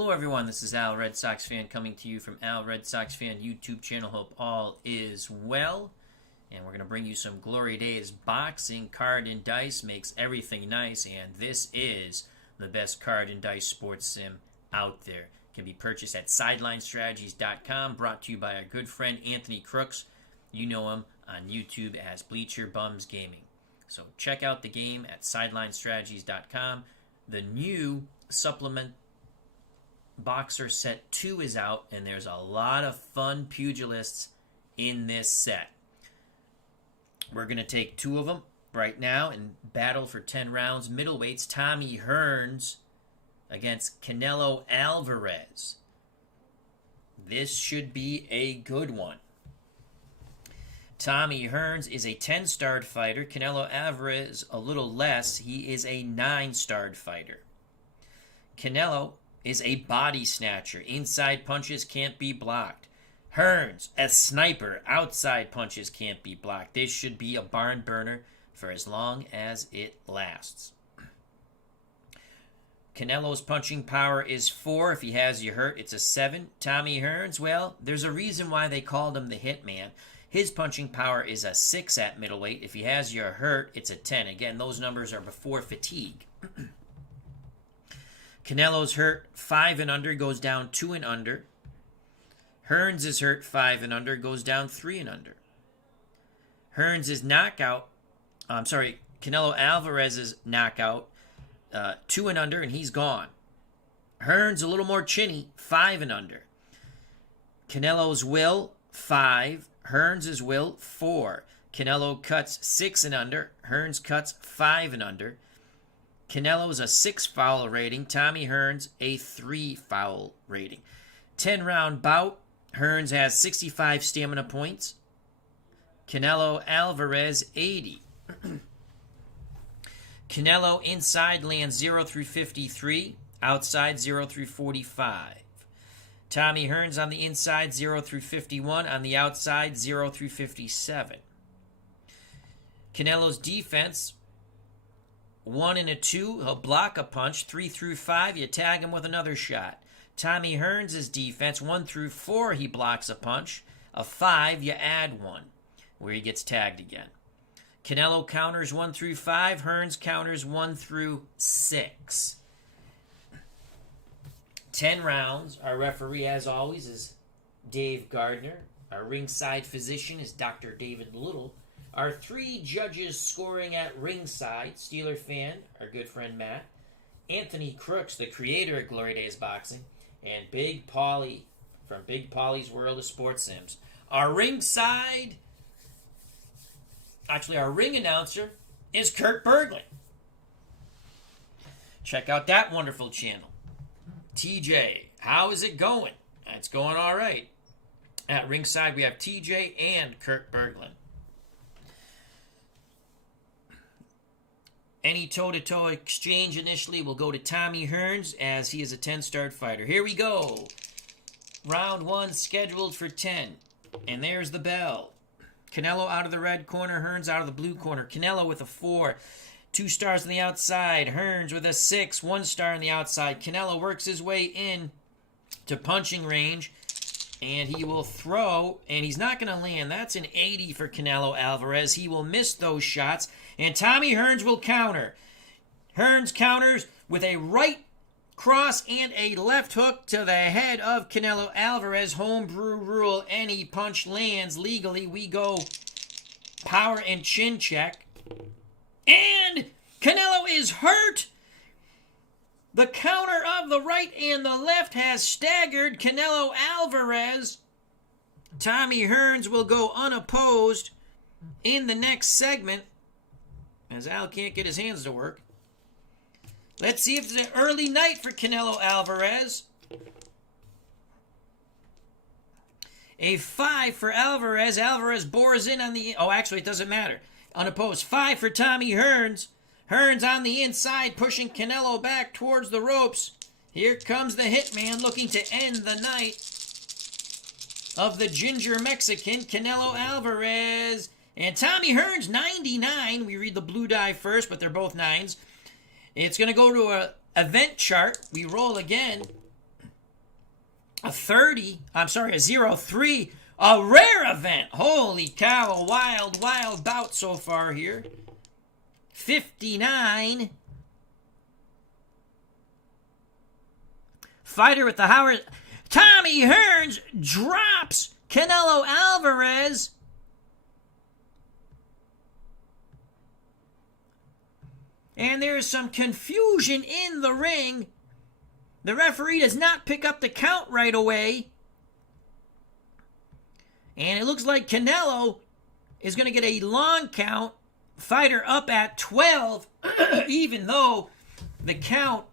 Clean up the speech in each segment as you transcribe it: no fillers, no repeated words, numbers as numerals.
Hello everyone, this is Al RedSoxFan coming to you from Al RedSoxFan YouTube channel. Hope all is well. And we're going to bring you some Glory Days boxing. Card and Dice makes everything nice, and this is the best card and dice sports sim out there. It can be purchased at SidelineStrategies.com, brought to you by our good friend Anthony Crooks. You know him on YouTube as Bleacher Bums Gaming. So check out the game at SidelineStrategies.com. The new supplement Boxer Set 2 is out, and there's a lot of fun pugilists in this set. We're going to take two of them right now and battle for 10 rounds. Middleweights, Tommy Hearns against Canelo Alvarez. This should be a good one. Tommy Hearns is a 10-starred fighter. Canelo Alvarez a little less. He is a 9-starred fighter. Canelo is a body snatcher. Inside punches can't be blocked. Hearns, a sniper. Outside punches can't be blocked. This should be a barn burner for as long as it lasts. Canelo's punching power is 4. If he has you hurt, it's a 7. Tommy Hearns, well, there's a reason why they called him the Hitman. His punching power is a 6 at middleweight. If he has you hurt, it's a 10. Again, those numbers are before fatigue. Canelo's hurt 5 and under, goes down 2 and under. Hearns is hurt 5 and under, goes down 3 and under. Canelo Alvarez's knockout 2 and under, and he's gone. Hearns a little more chinny, 5 and under. Canelo's will 5, Hearns' will 4. Canelo cuts 6 and under, Hearns cuts 5 and under. Canelo's a 6 foul rating. Tommy Hearns a 3 foul rating. 10-round bout. Hearns has 65 stamina points. Canelo Alvarez 80. Canelo inside lands 0 through 53. Outside 0 through 45. Tommy Hearns on the inside 0 through 51. On the outside 0 through 57. Canelo's defense 1 and a 2, he'll block a punch. 3 through 5, you tag him with another shot. Tommy Hearns' defense, 1 through 4, he blocks a punch. A 5, you add 1, where he gets tagged again. Canelo counters 1 through 5, Hearns counters 1 through 6. 10 rounds. Our referee, as always, is Dave Gardner. Our ringside physician is Dr. David Little. Our 3 judges scoring at ringside, Steeler fan, our good friend Matt, Anthony Crooks, the creator of Glory Days Boxing, and Big Paulie from Big Paulie's World of Sports Sims. Our ring announcer is Kurt Berglund. Check out that wonderful channel. TJ, how is it going? It's going all right. At ringside, we have TJ and Kurt Berglund. Any toe-to-toe exchange initially will go to Tommy Hearns, as he is a 10-starred fighter. Here we go. Round 1 scheduled for 10. And there's the bell. Canelo out of the red corner, Hearns out of the blue corner. Canelo with a 4. 2 stars on the outside. Hearns with a 6. 1 star on the outside. Canelo works his way in to punching range. And he will throw, and he's not going to land. That's an 80 for Canelo Alvarez. He will miss those shots, and Tommy Hearns will counter. Hearns counters with a right cross and a left hook to the head of Canelo Alvarez. Homebrew rule, any punch lands legally. We go power and chin check. And Canelo is hurt. The counter of the right and the left has staggered Canelo Alvarez. Tommy Hearns will go unopposed in the next segment, as Al can't get his hands to work. Let's see if it's an early night for Canelo Alvarez. A 5 for Alvarez. Alvarez bores in on the... Oh, actually, it doesn't matter. Unopposed. 5 for Tommy Hearns. Hearns on the inside, pushing Canelo back towards the ropes. Here comes the Hitman looking to end the night of the Ginger Mexican, Canelo Alvarez. And Tommy Hearns, 99. We read the blue die first, but they're both 9s. It's going to go to an event chart. We roll again. a 30, I'm sorry, a 0-3, a rare event. Holy cow, a wild, wild bout so far here. 59. Fighter with the Howard. Tommy Hearns drops Canelo Alvarez. And there's some confusion in the ring. The referee does not pick up the count right away. And it looks like Canelo is going to get a long count. Fighter up at 12, even though the count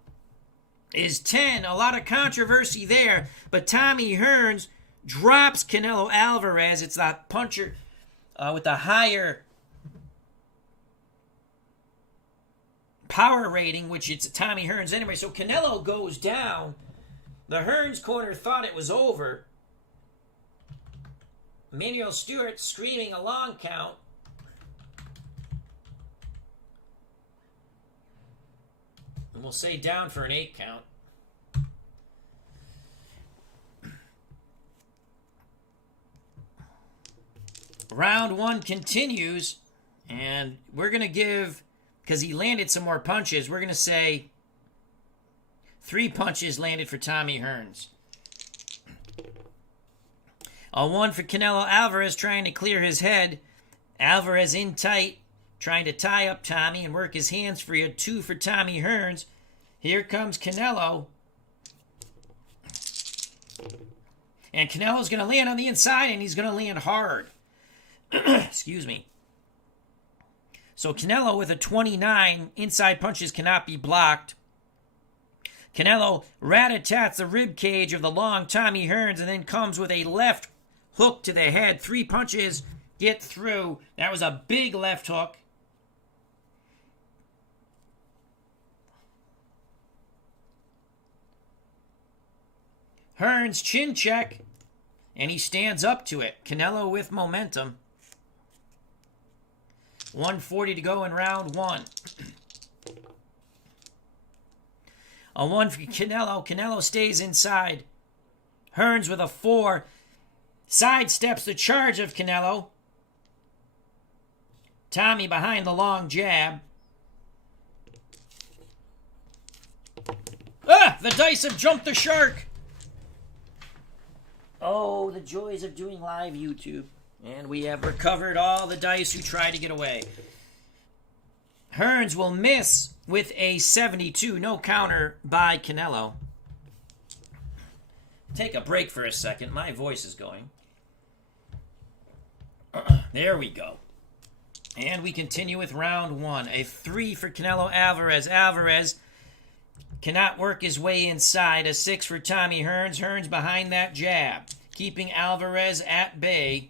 is 10. A lot of controversy there. But Tommy Hearns drops Canelo Alvarez. It's that puncher with the higher power rating, which it's Tommy Hearns anyway. So Canelo goes down. The Hearns corner thought it was over. Emmanuel Stewart screaming a long count. And we'll say down for an 8 count. Round 1 continues. And we're going to give, because he landed some more punches, we're going to say 3 punches landed for Tommy Hearns. A 1 for Canelo Alvarez trying to clear his head. Alvarez in tight, trying to tie up Tommy and work his hands free. A 2 for Tommy Hearns. Here comes Canelo. And Canelo's going to land on the inside, and he's going to land hard. Excuse me. So Canelo with a 29. Inside punches cannot be blocked. Canelo rat-a-tats the rib cage of the long Tommy Hearns and then comes with a left hook to the head. 3 punches get through. That was a big left hook. Hearns chin check, and he stands up to it. Canelo with momentum. 1:40 to go in round 1. A 1 for Canelo. Canelo stays inside. Hearns with a 4. Sidesteps the charge of Canelo. Tommy behind the long jab. The dice have jumped the shark. Oh, the joys of doing live YouTube. And we have recovered all the dice who tried to get away. Hearns will miss with a 72. No counter by Canelo. Take a break for a second. My voice is going. There we go. And we continue with round 1. A 3 for Canelo Alvarez. Alvarez cannot work his way inside. A 6 for Tommy Hearns. Hearns behind that jab, keeping Alvarez at bay.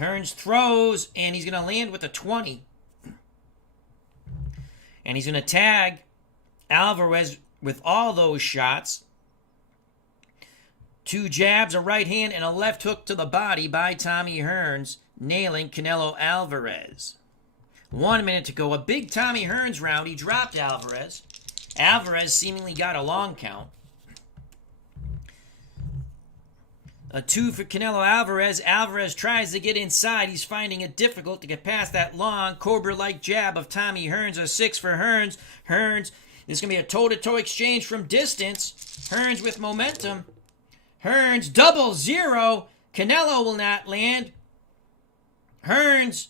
Hearns throws, and he's going to land with a 20. And he's going to tag Alvarez with all those shots. 2 jabs, a right hand, and a left hook to the body by Tommy Hearns, nailing Canelo Alvarez. 1 minute to go. A big Tommy Hearns round. He dropped Alvarez. Alvarez seemingly got a long count. A 2 for Canelo Alvarez. Alvarez tries to get inside. He's finding it difficult to get past that long Cobra-like jab of Tommy Hearns. A 6 for Hearns. Hearns, this is going to be a toe-to-toe exchange from distance. Hearns with momentum. Hearns, 0-0. Canelo will not land. Hearns,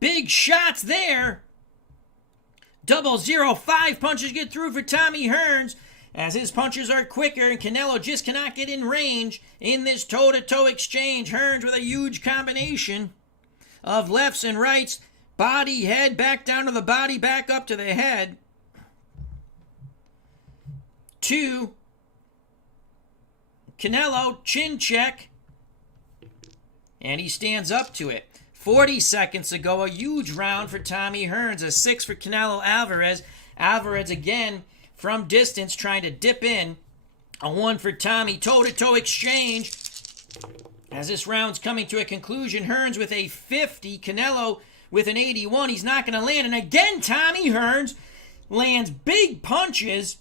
big shots there. 0-0. 5 punches get through for Tommy Hearns, as his punches are quicker, and Canelo just cannot get in range in this toe-to-toe exchange. Hearns with a huge combination of lefts and rights. Body, head, back down to the body, back up to the head. 2. Canelo, chin check. And he stands up to it. 40 seconds to go. A huge round for Tommy Hearns. A 6 for Canelo Alvarez. Alvarez again from distance trying to dip in. A 1 for Tommy. Toe-to-toe exchange. As this round's coming to a conclusion, Hearns with a 50. Canelo with an 81. He's not going to land. And again, Tommy Hearns lands big punches.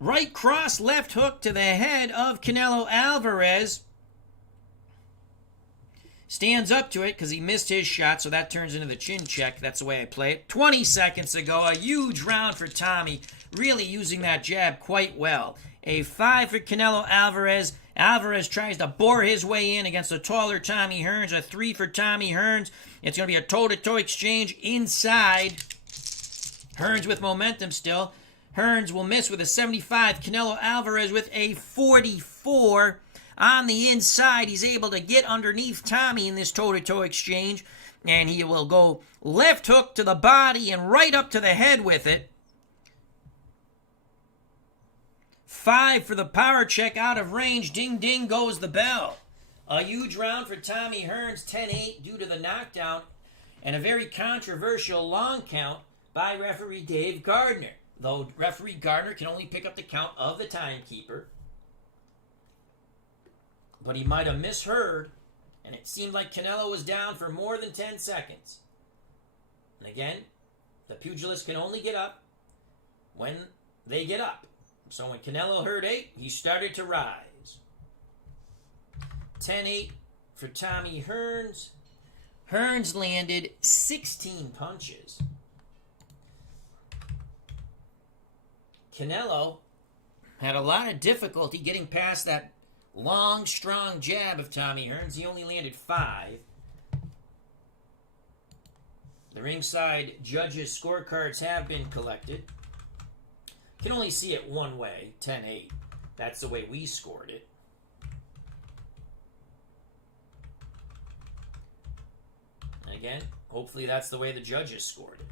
Right cross, left hook to the head of Canelo Alvarez. Stands up to it because he missed his shot, so that turns into the chin check. That's the way I play it. 20 seconds ago, a huge round for Tommy, really using that jab quite well. A 5 for Canelo Alvarez. Alvarez tries to bore his way in against the taller Tommy Hearns. A 3 for Tommy Hearns. It's going to be a toe-to-toe exchange inside. Hearns with momentum still. Hearns will miss with a 75. Canelo Alvarez with a 44. On the inside, he's able to get underneath Tommy in this toe-to-toe exchange, and he will go left hook to the body and right up to the head with it. 5 for the power check out of range. Ding, ding goes the bell. A huge round for Tommy Hearns, 10-8 due to the knockdown, and a very controversial long count by referee Dave Gardner, though referee Gardner can only pick up the count of the timekeeper. But he might have misheard, and it seemed like Canelo was down for more than 10 seconds. And again, the pugilist can only get up when they get up. So when Canelo heard 8, he started to rise. 10-8 for Tommy Hearns. Hearns landed 16 punches. Canelo had a lot of difficulty getting past that long, strong jab of Tommy Hearns. He only landed 5. The ringside judges' scorecards have been collected. Can only see it one way, 10-8. That's the way we scored it. And again, hopefully that's the way the judges scored it.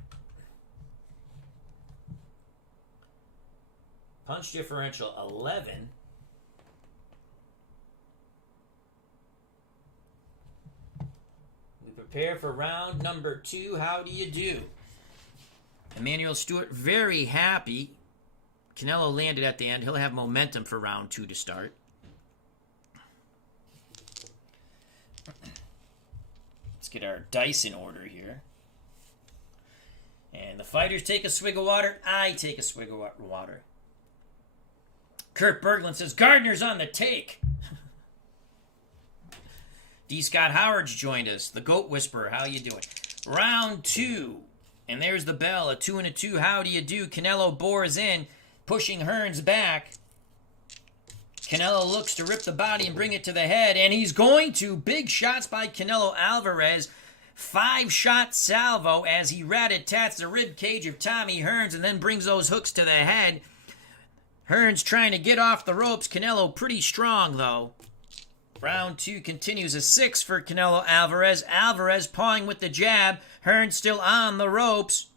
Punch differential 11. We prepare for round number 2. How do you do? Emmanuel Stewart very happy. Canelo landed at the end. He'll have momentum for round 2 to start. Let's get our dice in order here. And the fighters take a swig of water. I take a swig of water. Kurt Berglund says, Gardner's on the take. D. Scott Howard's joined us. The Goat Whisperer, how you doing? Round 2. And there's the bell. A 2 and a 2. How do you do? Canelo bores in, pushing Hearns back. Canelo looks to rip the body and bring it to the head, and he's going to. Big shots by Canelo Alvarez. 5-shot salvo as he rat-a-tats the rib cage of Tommy Hearns and then brings those hooks to the head. Hearns trying to get off the ropes. Canelo pretty strong, though. Round 2 continues. A 6 for Canelo Alvarez. Alvarez pawing with the jab. Hearns still on the ropes.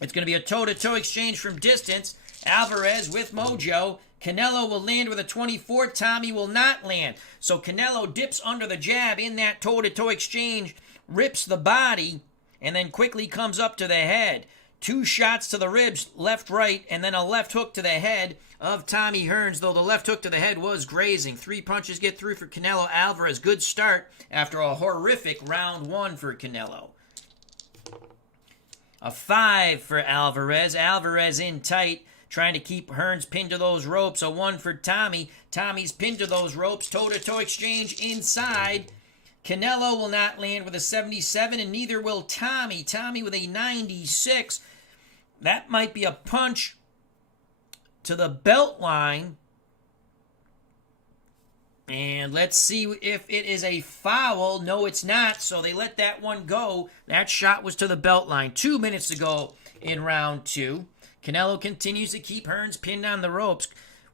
It's going to be a toe-to-toe exchange from distance. Alvarez with mojo. Canelo will land with a 24. Tommy will not land. So Canelo dips under the jab in that toe-to-toe exchange, rips the body, and then quickly comes up to the head. 2 shots to the ribs, left, right, and then a left hook to the head of Tommy Hearns, though the left hook to the head was grazing. 3 punches get through for Canelo Alvarez. Good start after a horrific round 1 for Canelo. A 5 for Alvarez. Alvarez in tight, trying to keep Hearns pinned to those ropes. A 1 for Tommy. Tommy's pinned to those ropes. Toe-to-toe exchange inside. Canelo will not land with a 77, and neither will Tommy. Tommy with a 96. That might be a punch to the belt line. And let's see if it is a foul. No, it's not, so they let that one go. That shot was to the belt line 2 minutes ago in round 2. Canelo continues to keep Hearns pinned on the ropes.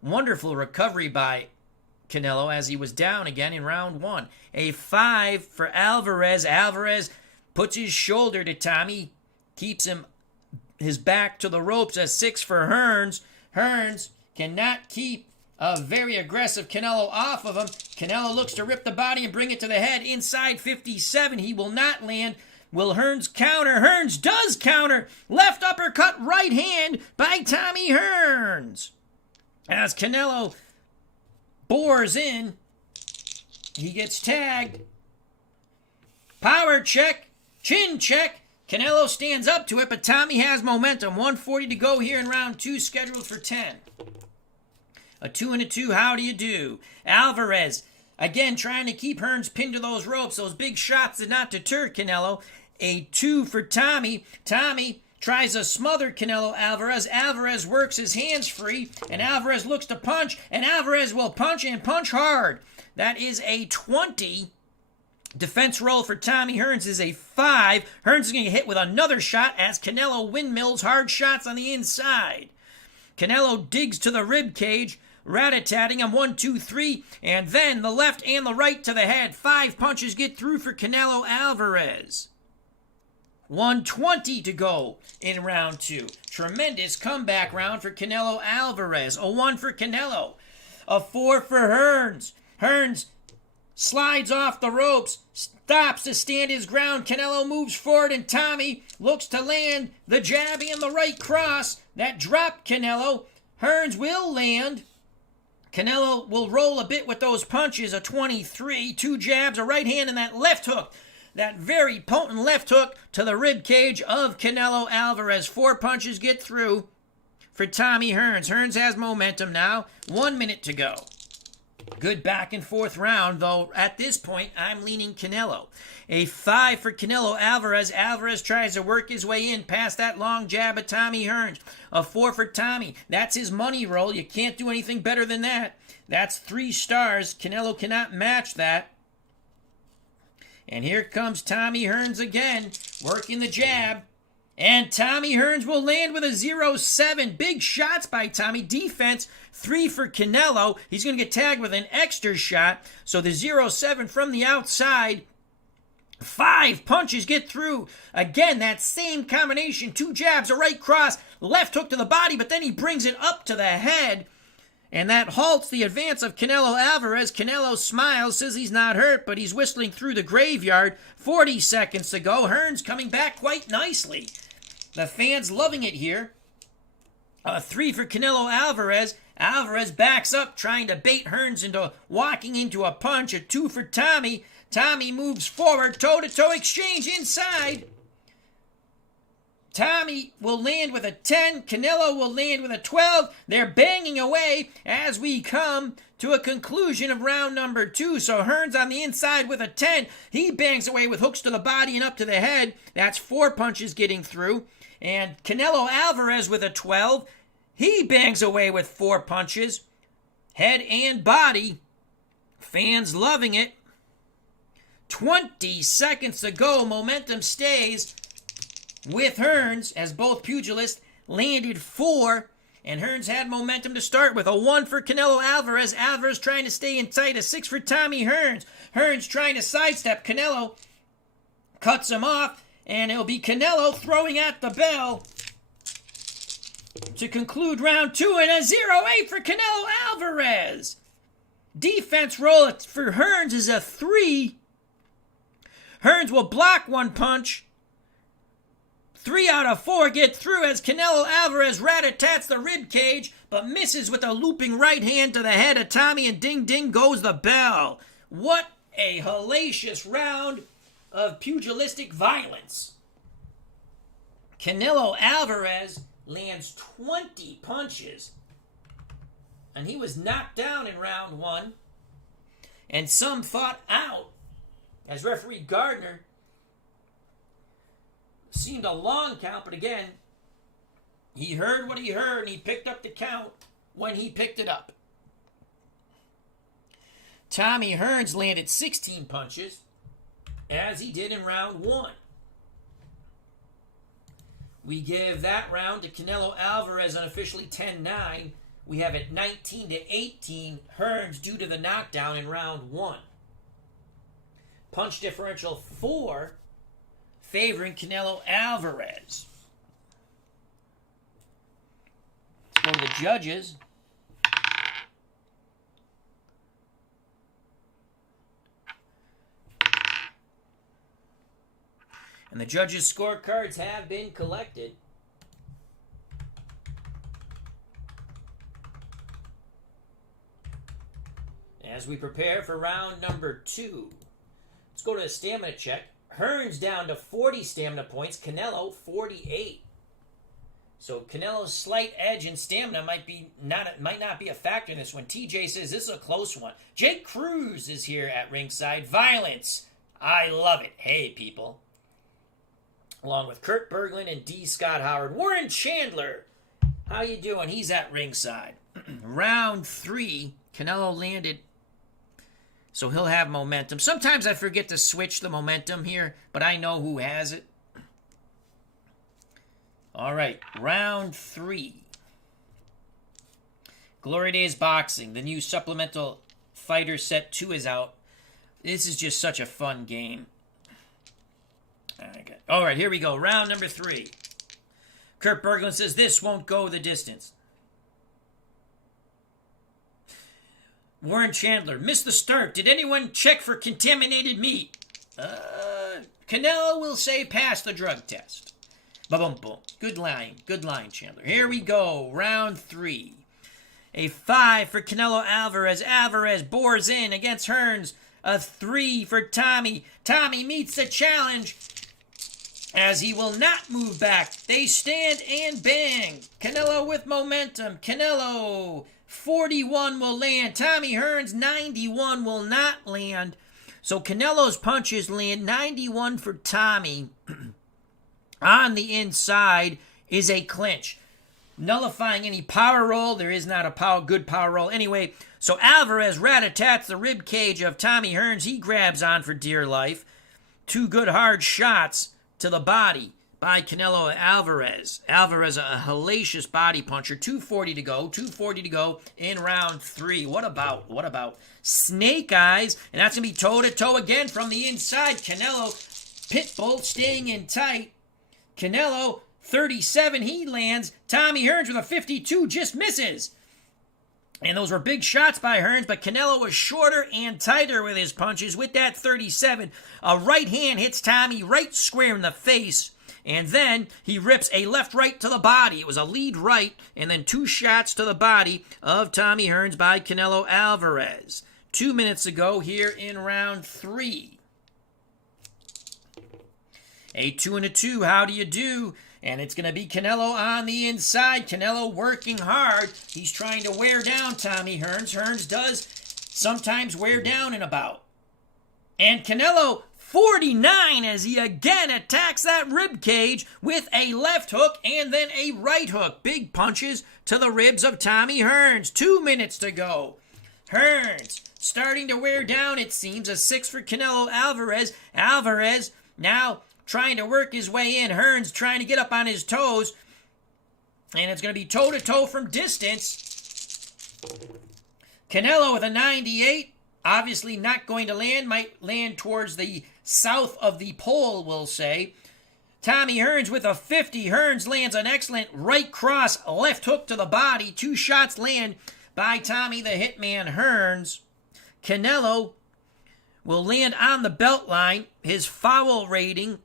Wonderful recovery by Canelo as he was down again in round 1. A 5 for Alvarez. Alvarez puts his shoulder to Tommy, keeps his back to the ropes. A 6 for Hearns. Hearns cannot keep a very aggressive Canelo off of him. Canelo looks to rip the body and bring it to the head. Inside 57. He will not land. Will Hearns counter? Hearns does counter. Left uppercut, right hand by Tommy Hearns. As Canelo bores in, he gets tagged. Power check, chin check, Canelo stands up to it, but Tommy has momentum. 140 to go here in round 2, scheduled for 10. A 2 and a 2, how do you do? Alvarez, again, trying to keep Hearns pinned to those ropes. Those big shots did not deter Canelo. A 2 for Tommy. Tommy tries to smother Canelo Alvarez. Alvarez works his hands free, and Alvarez looks to punch, and Alvarez will punch and punch hard. That is a 20. Defense roll for Tommy Hearns is a 5. Hearns is going to get hit with another shot as Canelo windmills hard shots on the inside. Canelo digs to the rib cage, rat-a-tatting him 1, 2, 3, and then the left and the right to the head. 5 punches get through for Canelo Alvarez. 120 to go in round 2. Tremendous comeback round for Canelo Alvarez. A 1 for Canelo. A 4 for Hearns. Hearns slides off the ropes, stops to stand his ground. Canelo moves forward, and Tommy looks to land the jab and the right cross. That dropped Canelo. Hearns will land. Canelo will roll a bit with those punches. A 23, 2 jabs, a right hand, and that left hook. That very potent left hook to the rib cage of Canelo Alvarez. 4 punches get through for Tommy Hearns. Hearns has momentum now. 1 minute to go. Good back and forth round, though at this point I'm leaning Canelo. A 5 for Canelo Alvarez. Alvarez tries to work his way in past that long jab of Tommy Hearns. A 4 for Tommy. That's his money roll. You can't do anything better than that. That's 3 stars. Canelo cannot match that. And here comes Tommy Hearns again, working the jab. And Tommy Hearns will land with a 0-7. Big shots by Tommy. Defense, 3 for Canelo. He's going to get tagged with an extra shot. So the 0-7 from the outside. 5 punches get through. Again, that same combination. 2 jabs, a right cross, left hook to the body, but then he brings it up to the head. And that halts the advance of Canelo Alvarez. Canelo smiles, says he's not hurt, but he's whistling through the graveyard. 40 seconds to go. Hearns coming back quite nicely. The fans loving it here. A 3 for Canelo Alvarez. Alvarez backs up, trying to bait Hearns into walking into a punch. A 2 for Tommy. Tommy moves forward. Toe-to-toe exchange inside. Tommy will land with a 10. Canelo will land with a 12. They're banging away as we come to a conclusion of round number 2. So Hearns on the inside with a 10. He bangs away with hooks to the body and up to the head. That's 4 punches getting through. And Canelo Alvarez with a 12. He bangs away with 4 punches. Head and body. Fans loving it. 20 seconds to go. Momentum stays with Hearns as both pugilists landed 4. And Hearns had momentum to start with. A 1 for Canelo Alvarez. Alvarez trying to stay in tight. A 6 for Tommy Hearns. Hearns trying to sidestep. Canelo cuts him off. And it'll be Canelo throwing at the bell to conclude round 2. And a 0-8 for Canelo Alvarez. Defense roll for Hearns is a 3. Hearns will block 1 punch. 3 out of 4 get through as Canelo Alvarez rat-a-tats the rib cage, but misses with a looping right hand to the head of Tommy, and ding-ding goes the bell. What a hellacious round of pugilistic violence. Canelo Alvarez lands 20 punches, and he was knocked down in round 1, and some thought out, as referee Gardner seemed a long count, but again, he heard what he heard, and he picked up the count when he picked it up. Tommy Hearns landed 16 punches, as he did in round 1. We give that round to Canelo Alvarez unofficially 10-9. We have it 19-18 Hearns due to the knockdown in round 1. Punch differential 4 favoring Canelo Alvarez. Let's go to the judges. And the judges' scorecards have been collected. As we prepare for round number 2. Let's go to a stamina check. Hearns down to 40 stamina points. Canelo 48. So Canelo's slight edge in stamina might not be a factor in this one. TJ says this is a close one. Jake Cruz is here at ringside. Violence. I love it. Hey, people. Along with Kurt Berglund and D. Scott Howard. Warren Chandler. How you doing? He's at ringside. Round 3. Canelo landed. So he'll have momentum. Sometimes I forget to switch the momentum here, but I know who has it. All right, round 3. Glory Days Boxing. The new supplemental fighter set 2 is out. This is just such a fun game. All right, here we go. Round number 3. Kurt Berglund says this won't go the distance. Warren Chandler, missed the start. Did anyone check for contaminated meat? Canelo will say pass the drug test. Ba-boom, boom. Good line, Chandler. Here we go, round 3. A 5 for Canelo Alvarez. Alvarez bores in against Hearns. A 3 for Tommy. Tommy meets the challenge as he will not move back. They stand and bang. Canelo with momentum. Canelo 41 will land. Tommy Hearns 91 will not land. So Canelo's punches land. 91 for Tommy. On the inside is a clinch, nullifying any power roll. There is not a good power roll anyway. So Alvarez rat-a-tats the rib cage of Tommy Hearns. He grabs on for dear life. 2 good hard shots to the body by Canelo Alvarez. Alvarez, a hellacious body puncher. 2:40 to go. 2:40 to go in round 3. What about snake eyes? And that's going to be toe-to-toe again from the inside. Canelo, Pitbull staying in tight. Canelo, 37, he lands. Tommy Hearns with a 52 just misses. And those were big shots by Hearns, but Canelo was shorter and tighter with his punches with that 37. A right hand hits Tommy right square in the face, and then he rips a left-right to the body. It was a lead right, and then 2 shots to the body of Tommy Hearns by Canelo Alvarez. 2 minutes ago here in round 3. A 2 and a 2, how do you do? And it's going to be Canelo on the inside. Canelo working hard. He's trying to wear down Tommy Hearns. Hearns does sometimes wear down in a bout. And Canelo 49 as he again attacks that rib cage with a left hook and then a right hook. Big punches to the ribs of Tommy Hearns. 2 minutes to go. Hearns starting to wear down, it seems. A 6 for Canelo Alvarez. Alvarez now trying to work his way in. Hearns trying to get up on his toes. And it's going to be toe-to-toe from distance. Canelo with a 98. Obviously not going to land. Might land towards the south of the pole, we'll say. Tommy Hearns with a 50. Hearns lands an excellent right cross, left hook to the body. 2 shots land by Tommy the Hitman Hearns. Canelo will land on the belt line. His foul rating...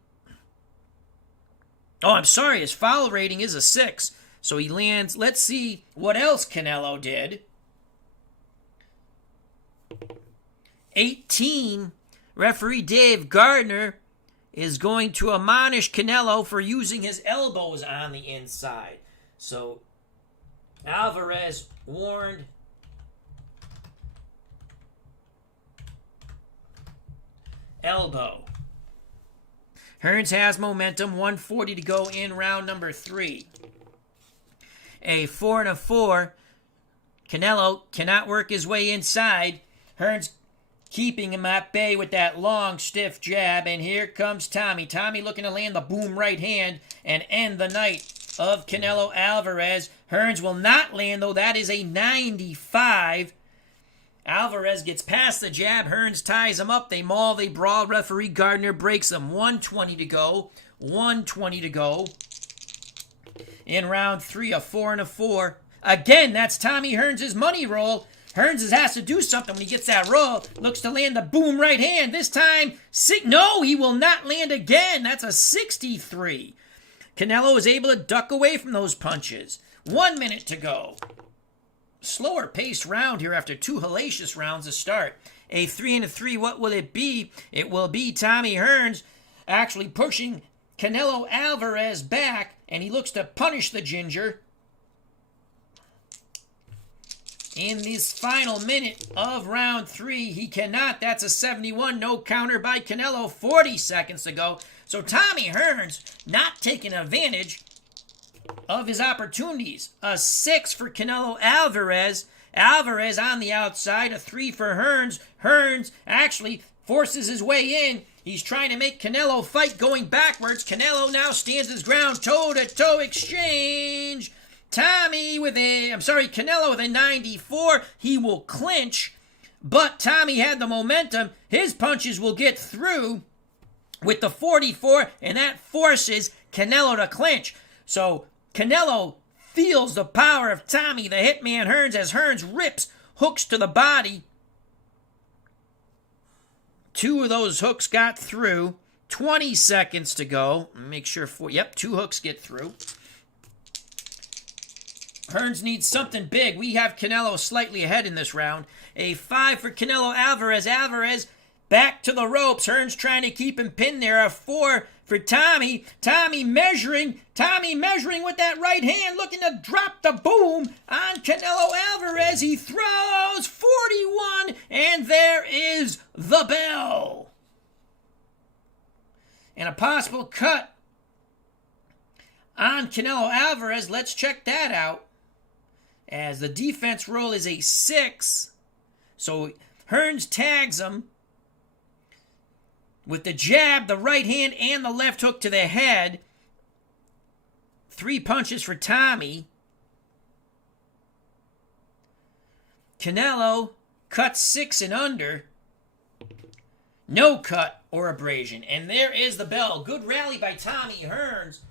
his foul rating is a 6. So he lands. Let's see what else Canelo did. 18. Referee Dave Gardner is going to admonish Canelo for using his elbows on the inside. So Alvarez warned. Elbow. Hearns has momentum. 1:40 to go in round number 3. A 4 and a 4. Canelo cannot work his way inside. Hearns keeping him at bay with that long, stiff jab. And here comes Tommy. Tommy looking to land the boom right hand and end the night of Canelo Alvarez. Hearns will not land, though. That is a 95. Alvarez gets past the jab. Hearns ties him up. They maul, they brawl. Referee Gardner breaks them. 1:20 to go. 1:20 to go. In round 3, a 4 and a 4. Again, that's Tommy Hearns' money roll. Hearns has to do something when he gets that roll. Looks to land the boom right hand. This time, no, he will not land again. That's a 63. Canelo is able to duck away from those punches. 1 minute to go. Slower paced round here after 2 hellacious rounds to start. A 3 and a 3, what will it be? It will be Tommy Hearns actually pushing Canelo Alvarez back, and he looks to punish the Ginger in this final minute of round 3. He cannot. That's a 71. No counter by Canelo 40 seconds to go. So Tommy Hearns not taking advantage of his opportunities. A 6 for Canelo Alvarez. Alvarez on the outside. A 3 for Hearns. Hearns actually forces his way in. He's trying to make Canelo fight going backwards. Canelo now stands his ground. Toe-to-toe exchange. Canelo with a 94. He will clinch, but Tommy had the momentum. His punches will get through with the 44, and that forces Canelo to clinch. So Canelo feels the power of Tommy, the Hitman Hearns, as Hearns rips hooks to the body. 2 of those hooks got through. 20 seconds to go. Make sure 2 hooks get through. Hearns needs something big. We have Canelo slightly ahead in this round. A 5 for Canelo Alvarez. Alvarez back to the ropes. Hearns trying to keep him pinned there. A 4 for Tommy. Tommy measuring with that right hand, looking to drop the boom on Canelo Alvarez. He throws 41, and there is the bell. And a possible cut on Canelo Alvarez. Let's check that out. As the defense roll is a 6. So Hearns tags him with the jab, the right hand, and the left hook to the head. 3 punches for Tommy. Canelo cuts 6 and under. No cut or abrasion. And there is the bell. Good rally by Tommy Hearns.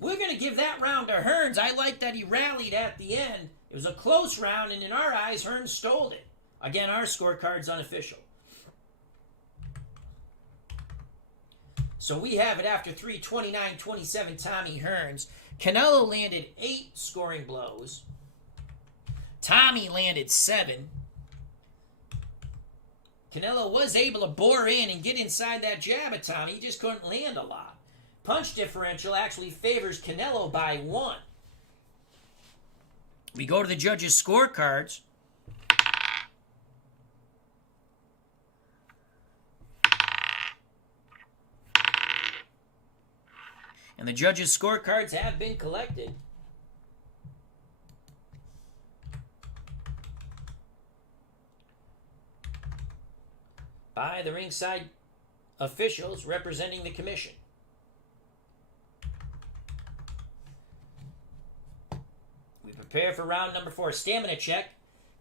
We're going to give that round to Hearns. I like that he rallied at the end. It was a close round, and in our eyes, Hearns stole it. Again, our scorecard's unofficial. So we have it after 3, 29-27, Tommy Hearns. Canelo landed 8 scoring blows. Tommy landed 7. Canelo was able to bore in and get inside that jab at Tommy. He just couldn't land a lot. Punch differential actually favors Canelo by 1. We go to the judges' scorecards. And the judges' scorecards have been collected. By the ringside officials representing the commission. We prepare for round number 4. Stamina check.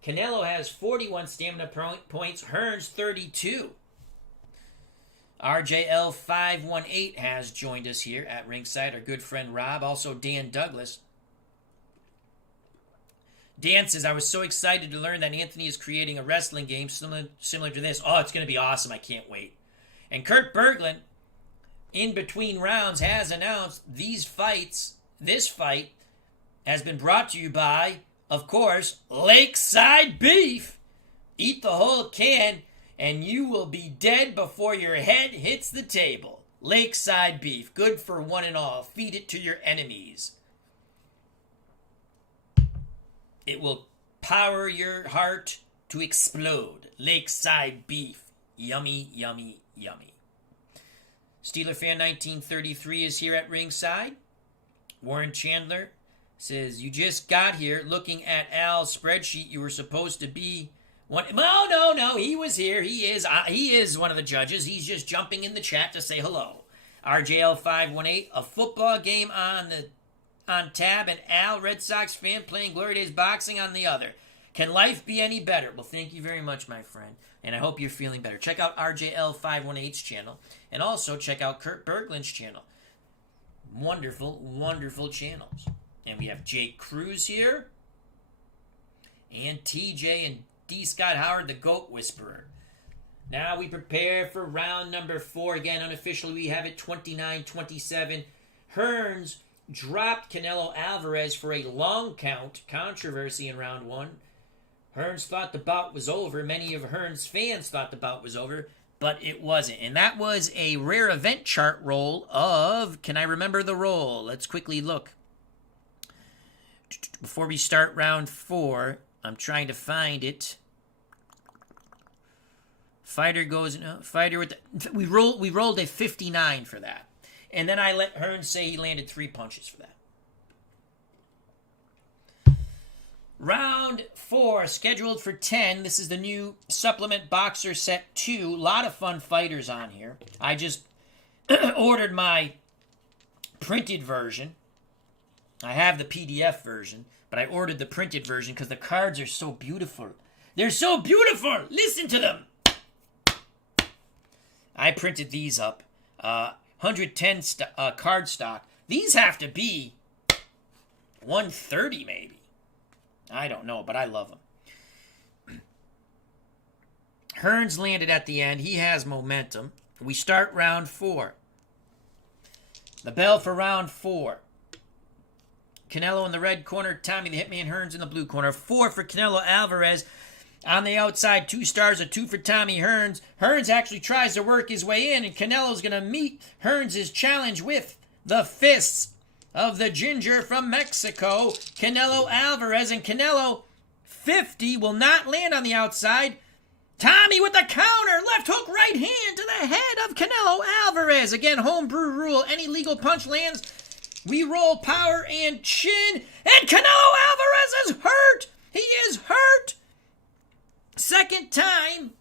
Canelo has 41 stamina points. Hearns 32. RJL 518 has joined us here at ringside. Our good friend Rob. Also Dan Douglas. Dan says, I was so excited to learn that Anthony is creating a wrestling game similar to this. Oh, it's going to be awesome. I can't wait. And Kurt Berglund, in between rounds, has announced this fight has been brought to you by, of course, Lakeside Beef. Eat the whole can, and you will be dead before your head hits the table. Lakeside Beef, good for one and all. Feed it to your enemies. It will power your heart to explode. Lakeside Beef. Yummy, yummy, yummy. Steeler Fan 1933 is here at ringside. Warren Chandler says, you just got here looking at Al's spreadsheet. You were supposed to be one. No. He was here. He is one of the judges. He's just jumping in the chat to say hello. RJL 518, a football game on tab, and Al, Red Sox fan, playing Glory Days boxing on the other. Can life be any better? Well, thank you very much, my friend, and I hope you're feeling better. Check out RJL 518's channel, and also check out Kurt Berglund's channel. Wonderful, wonderful channels. And we have Jake Cruz here, and TJ and D. Scott Howard, the Goat Whisperer. Now we prepare for round number 4. Again, unofficially, we have it 29-27. Hearns dropped Canelo Alvarez for a long count. Controversy in round 1. Hearns thought the bout was over. Many of Hearns' fans thought the bout was over. but it wasn't. And that was a rare event chart roll of, can I remember the roll? Let's quickly look. Before we start round 4, I'm trying to find it. Fighter goes, no, fighter with the, we rolled a 59 for that. And then I let Hearns say he landed 3 punches for that. Round 4, scheduled for 10. This is the new Supplement Boxer Set 2. A lot of fun fighters on here. I just ordered my printed version. I have the PDF version, but I ordered the printed version because the cards are so beautiful. They're so beautiful! Listen to them! I printed these up. 110 card stock. These have to be 130 maybe. I don't know, but I love them. Hearns landed at the end. He has momentum. We start round 4. The bell for round 4. Canelo in the red corner. Tommy the Hitman Hearns in the blue corner. 4 for Canelo Alvarez. On the outside, 2 stars, a 2 for Tommy Hearns. Hearns actually tries to work his way in, and Canelo's going to meet Hearns' challenge with the fists of the ginger from Mexico, Canelo Alvarez. And Canelo, 50, will not land on the outside. Tommy with the counter, left hook, right hand to the head of Canelo Alvarez. Again, homebrew rule, any legal punch lands, we roll power and chin. And Canelo Alvarez is hurt. He is hurt. Second time.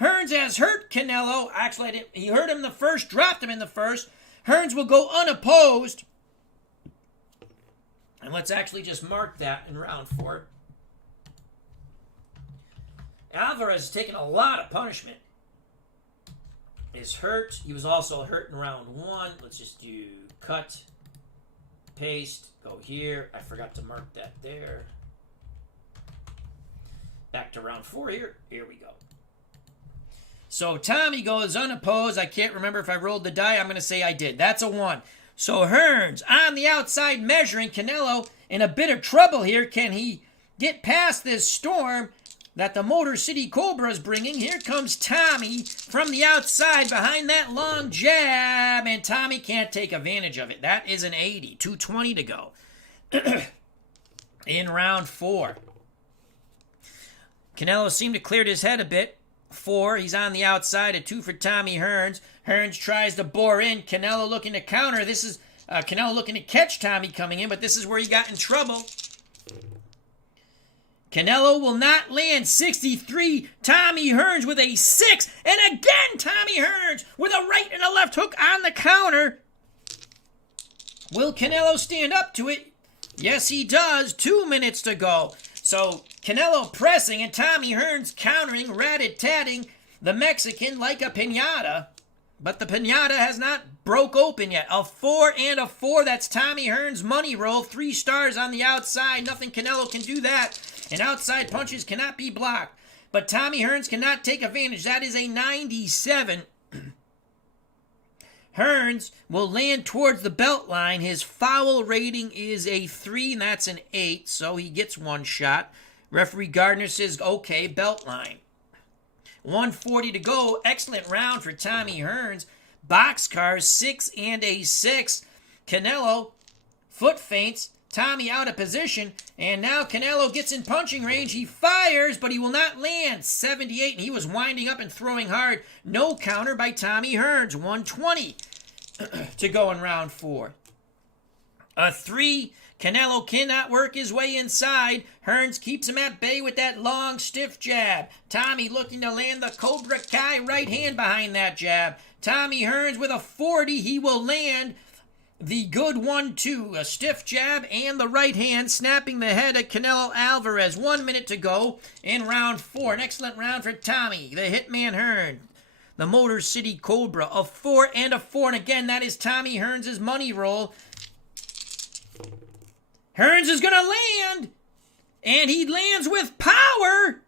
Hearns has hurt Canelo. Actually, he hurt him the first, dropped him in the first. Hearns will go unopposed. And let's actually just mark that in round 4. Alvarez has taken a lot of punishment. Is hurt. He was also hurt in round 1. Let's just do cut, paste, go here. I forgot to mark that there. Back to round 4 here. Here we go. So Tommy goes unopposed. I can't remember if I rolled the die. I'm going to say I did. That's a 1. So Hearns on the outside measuring. Canelo in a bit of trouble here. Can he get past this storm that the Motor City Cobra is bringing? Here comes Tommy from the outside behind that long jab. And Tommy can't take advantage of it. That is an 80. 2:20 to go. In round 4. Canelo seemed to clear his head a bit. 4, he's on the outside, a 2 for Tommy Hearns. Hearns tries to bore in. Canelo looking to counter. This is Canelo looking to catch Tommy coming in, but this is where he got in trouble. Canelo will not land. 63. Tommy Hearns with a 6. And again, Tommy Hearns with a right and a left hook on the counter. Will Canelo stand up to it? Yes, he does. 2 minutes to go. So Canelo pressing and Tommy Hearns countering, rat-a-tatting the Mexican like a piñata. But the piñata has not broke open yet. A 4 and a 4. That's Tommy Hearns' money roll. 3 stars on the outside. Nothing Canelo can do that. And outside punches cannot be blocked. But Tommy Hearns cannot take advantage. That is a 97. Hearns will land towards the belt line. His foul rating is a 3, and that's an 8, so he gets 1 shot. Referee Gardner says, okay, belt line. 1:40 to go. Excellent round for Tommy Hearns. Boxcars, 6 and a 6. Canelo, foot feints. Tommy out of position, and now Canelo gets in punching range. He fires, but he will not land. 78, and he was winding up and throwing hard. No counter by Tommy Hearns. 1:20 to go in round 4. A 3. Canelo cannot work his way inside. Hearns keeps him at bay with that long, stiff jab. Tommy looking to land the Cobra Kai right hand behind that jab. Tommy Hearns with a 40. He will land the good 1-2, a stiff jab and the right hand, snapping the head of Canelo Alvarez. 1 minute to go in round 4. An excellent round for Tommy, the Hitman Hearns, the Motor City Cobra. A 4 and a 4, and again, that is Tommy Hearns' money roll. Hearns is going to land, and he lands with power.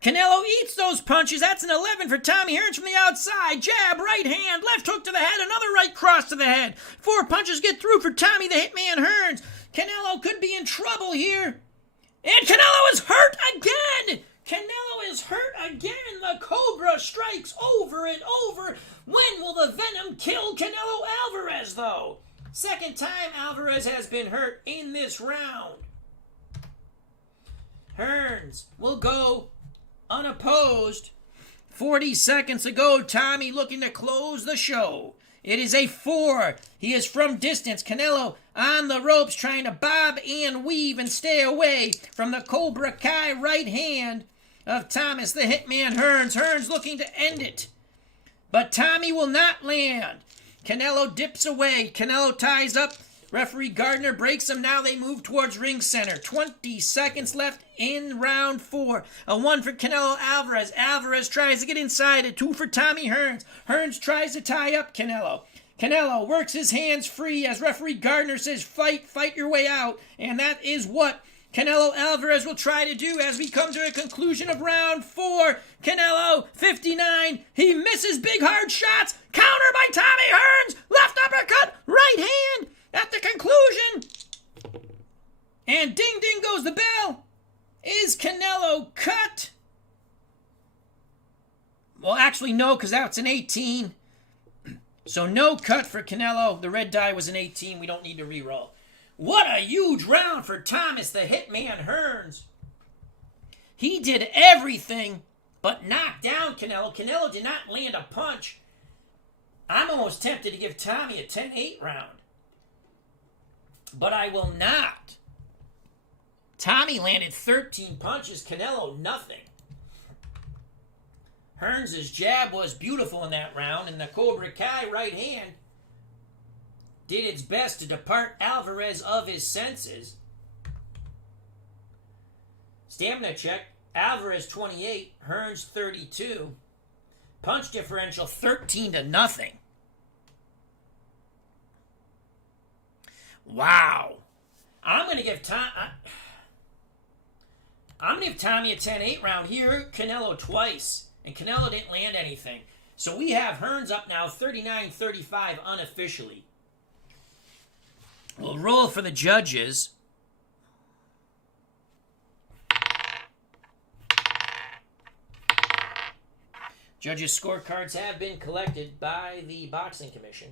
Canelo eats those punches. That's an 11 for Tommy Hearns from the outside. Jab, right hand, left hook to the head, another right cross to the head. 4 punches get through for Tommy the Hitman Hearns. Canelo could be in trouble here. And Canelo is hurt again. Canelo is hurt again. strikes over and over. When will the venom kill Canelo Alvarez, though? Second time Alvarez has been hurt in this round. Hearns will go unopposed. 40 seconds ago, Tommy looking to close the show. It is a 4. He is from distance. Canelo on the ropes trying to bob and weave and stay away from the Cobra Kai right hand of Thomas the Hitman Hearns. Hearns looking to end it. But Tommy will not land. Canelo dips away. Canelo ties up. Referee Gardner breaks him. Now they move towards ring center. 20 seconds left in round 4. A 1 for Canelo Alvarez. Alvarez tries to get inside. A 2 for Tommy Hearns. Hearns tries to tie up Canelo. Canelo works his hands free as referee Gardner says, fight your way out. And that is what Canelo Alvarez will try to do as we come to a conclusion of round 4. Canelo, 59. He misses big hard shots. Counter by Tommy Hearns. Left uppercut. Right hand. At the conclusion, and ding ding goes the bell. Is Canelo cut? Well, actually, no, because that's an 18. So no cut for Canelo. The red die was an 18. We don't need to re-roll. What a huge round for Thomas the Hitman Hearns. He did everything but knock down Canelo. Canelo did not land a punch. I'm almost tempted to give Tommy a 10-8 round. But I will not. Tommy landed 13 punches. Canelo, nothing. Hearns' jab was beautiful in that round, and the Cobra Kai right hand did its best to depart Alvarez of his senses. Stamina check. Alvarez 28, Hearns 32. Punch differential 13-0. Wow. I'm going to give Tommy a 10-8 round here. Canelo twice. And Canelo didn't land anything. So we have Hearns up now 39-35 unofficially. We'll roll for the judges. Judges' scorecards have been collected by the Boxing Commission.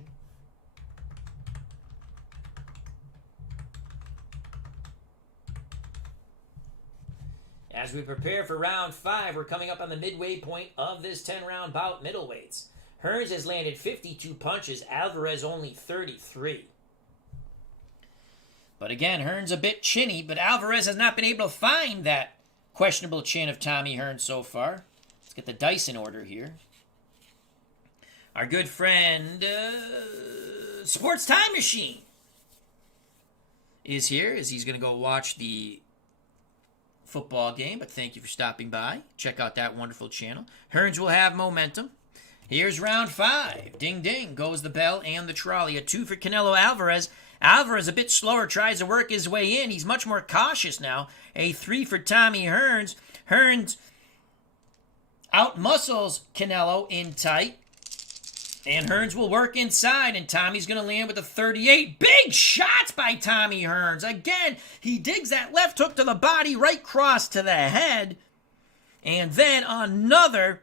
As we prepare for round 5, we're coming up on the midway point of this 10-round bout, middleweights. Hearns has landed 52 punches, Alvarez only 33. But again, Hearns a bit chinny, but Alvarez has not been able to find that questionable chin of Tommy Hearns so far. Let's get the dice in order here. Our good friend, Sports Time Machine, is here as he's going to go watch the football game, but thank you for stopping by. Check out that wonderful channel. Hearns will have momentum. Here's round 5. Ding, ding goes the bell and the trolley. A 2 for Canelo Alvarez. Alvarez a bit slower, tries to work his way in. He's much more cautious now. A 3 for Tommy Hearns. Hearns outmuscles Canelo in tight. And Hearns will work inside, and Tommy's going to land with a 38. Big shots by Tommy Hearns. Again, he digs that left hook to the body, right cross to the head. And then another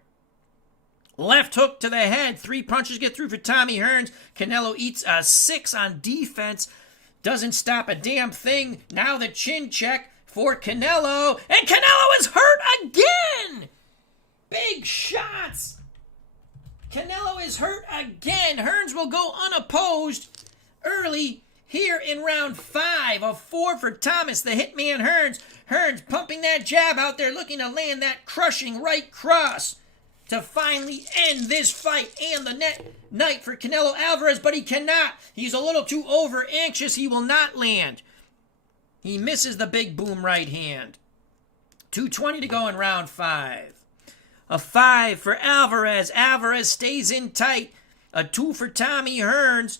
left hook to the head. 3 punches get through for Tommy Hearns. Canelo eats a 6 on defense. Doesn't stop a damn thing. Now the chin check for Canelo. And Canelo is hurt again. Big shots. Canelo is hurt again. Hearns will go unopposed early here in round 5. A 4 for Thomas, the Hitman Hearns. Hearns pumping that jab out there, looking to land that crushing right cross to finally end this fight and the night for Canelo Alvarez, but he cannot. He's a little too over anxious. He will not land. He misses the big boom right hand. 2:20 to go in round 5. A 5 for Alvarez. Alvarez stays in tight. A 2 for Tommy Hearns.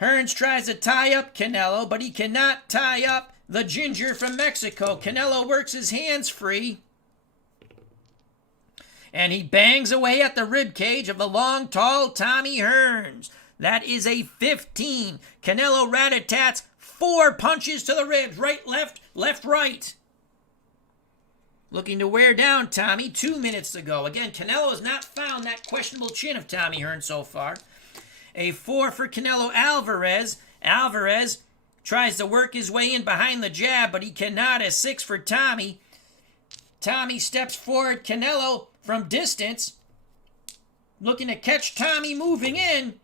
Hearns tries to tie up Canelo, but he cannot tie up the ginger from Mexico. Canelo works his hands free. And he bangs away at the ribcage of the long, tall Tommy Hearns. That is a 15. Canelo rat-a-tats 4 punches to the ribs. Right, left, left, right. Looking to wear down Tommy. 2 minutes to go. Again, Canelo has not found that questionable chin of Tommy Hearns so far. A 4 for Canelo Alvarez. Alvarez tries to work his way in behind the jab, but he cannot. A 6 for Tommy. Tommy steps forward. Canelo from distance, looking to catch Tommy moving in.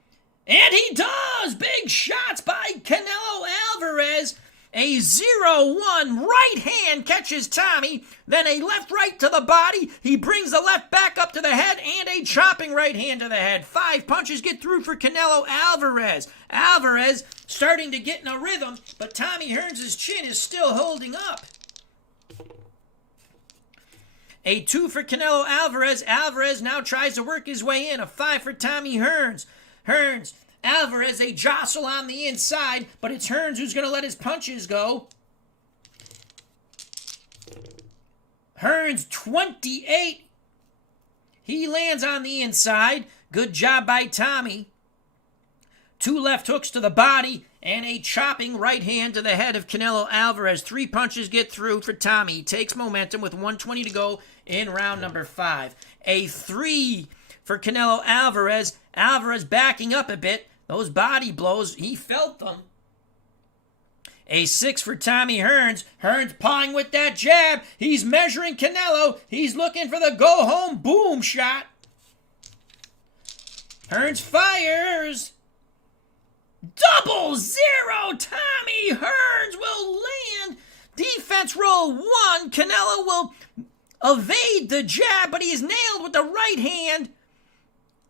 And he does! Big shots by Canelo Alvarez. A 0-1 right hand catches Tommy. Then a left-right to the body. He brings the left back up to the head and a chopping right hand to the head. 5 punches get through for Canelo Alvarez. Alvarez starting to get in a rhythm, but Tommy Hearns' chin is still holding up. A 2 for Canelo Alvarez. Alvarez now tries to work his way in. A 5 for Tommy Hearns. Hearns. Alvarez, a jostle on the inside, but it's Hearns who's going to let his punches go. Hearns, 28. He lands on the inside. Good job by Tommy. 2 left hooks to the body and a chopping right hand to the head of Canelo Alvarez. 3 punches get through for Tommy. He takes momentum with 1:20 to go in round number 5. A 3 for Canelo Alvarez. Alvarez backing up a bit. Those body blows, he felt them. A 6 for Tommy Hearns. Hearns pawing with that jab. He's measuring Canelo. He's looking for the go-home boom shot. Hearns fires. 0-0. Tommy Hearns will land. Defense roll 1. Canelo will evade the jab, but he is nailed with the right hand.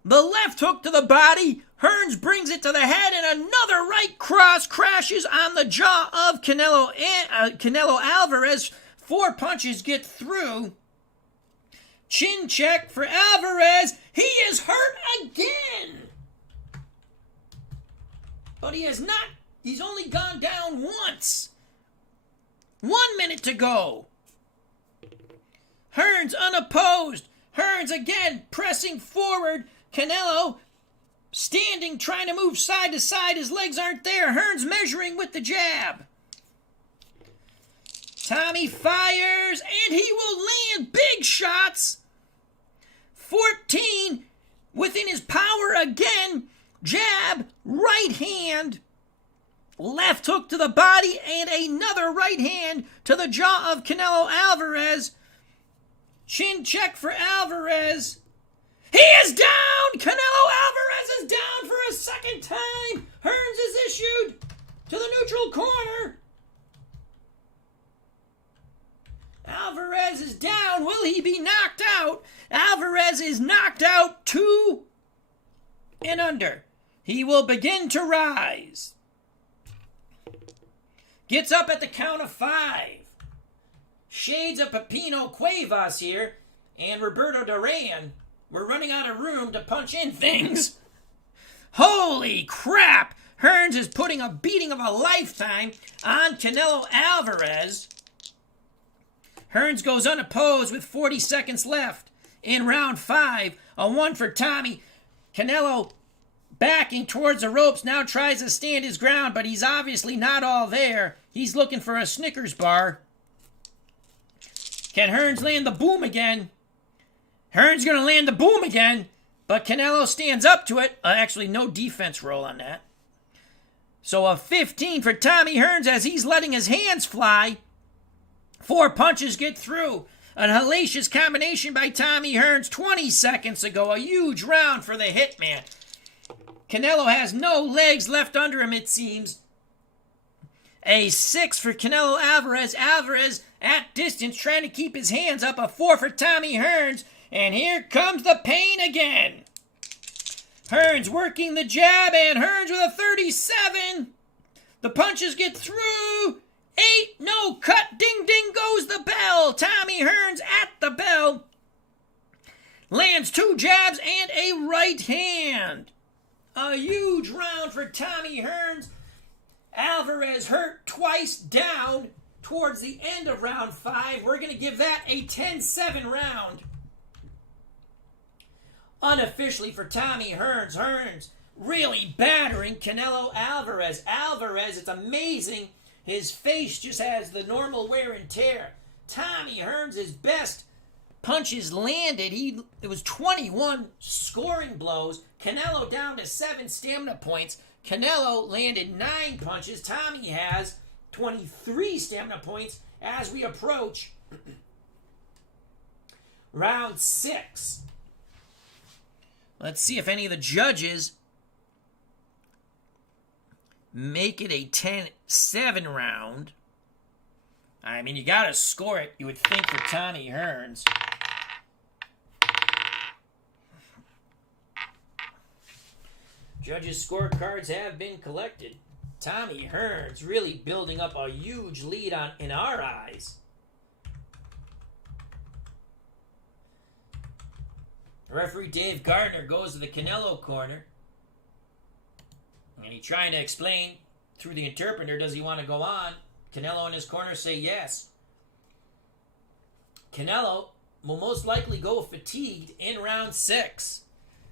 The left hook to the body. Hearns brings it to the head, and another right cross crashes on the jaw of Canelo Alvarez. 4 punches get through. Chin check for Alvarez. He is hurt again. But he has not. He's only gone down once. 1 minute to go. Hearns unopposed. Hearns again pressing forward. Canelo standing, trying to move side to side. His legs aren't there. Hearns measuring with the jab. Tommy fires, and he will land big shots. 14 within his power again. Jab, right hand, left hook to the body, and another right hand to the jaw of Canelo Alvarez. Chin check for Alvarez. He is down! Canelo Alvarez is down for a second time. Hearns is issued to the neutral corner. Alvarez is down. Will he be knocked out? Alvarez is knocked out 2 and under. He will begin to rise. Gets up at the count of 5. Shades of Pepino Cuevas here and Roberto Duran. We're running out of room to punch in things. Holy crap! Hearns is putting a beating of a lifetime on Canelo Alvarez. Hearns goes unopposed with 40 seconds left in round 5. A 1 for Tommy. Canelo backing towards the ropes, now tries to stand his ground, but he's obviously not all there. He's looking for a Snickers bar. Can Hearns land the boom again? Hearns going to land the boom again, but Canelo stands up to it. Actually, no defense roll on that. So a 15 for Tommy Hearns as he's letting his hands fly. 4 punches get through. An hellacious combination by Tommy Hearns 20 seconds ago. A huge round for the Hitman. Canelo has no legs left under him, it seems. A 6 for Canelo Alvarez. Alvarez at distance trying to keep his hands up. A 4 for Tommy Hearns. And here comes the pain again. Hearns working the jab, and Hearns with a 37. The punches get through. 8, no cut. Ding, ding goes the bell. Tommy Hearns at the bell. Lands 2 jabs and a right hand. A huge round for Tommy Hearns. Alvarez hurt twice down towards the end of round 5. We're going to give that a 10-7 round. Unofficially for Tommy Hearns. Hearns really battering Canelo Alvarez. Alvarez, it's amazing. His face just has the normal wear and tear. Tommy Hearns' best punches landed. It was 21 scoring blows. Canelo down to 7 stamina points. Canelo landed 9 punches. Tommy has 23 stamina points as we approach round 6. Let's see if any of the judges make it a 10-7 round. I mean, you got to score it, you would think, for Tommy Hearns. Judges' scorecards have been collected. Tommy Hearns really building up a huge lead in our eyes. Referee Dave Gardner goes to the Canelo corner. And he's trying to explain through the interpreter, does he want to go on? Canelo in his corner say yes. Canelo will most likely go fatigued in round 6.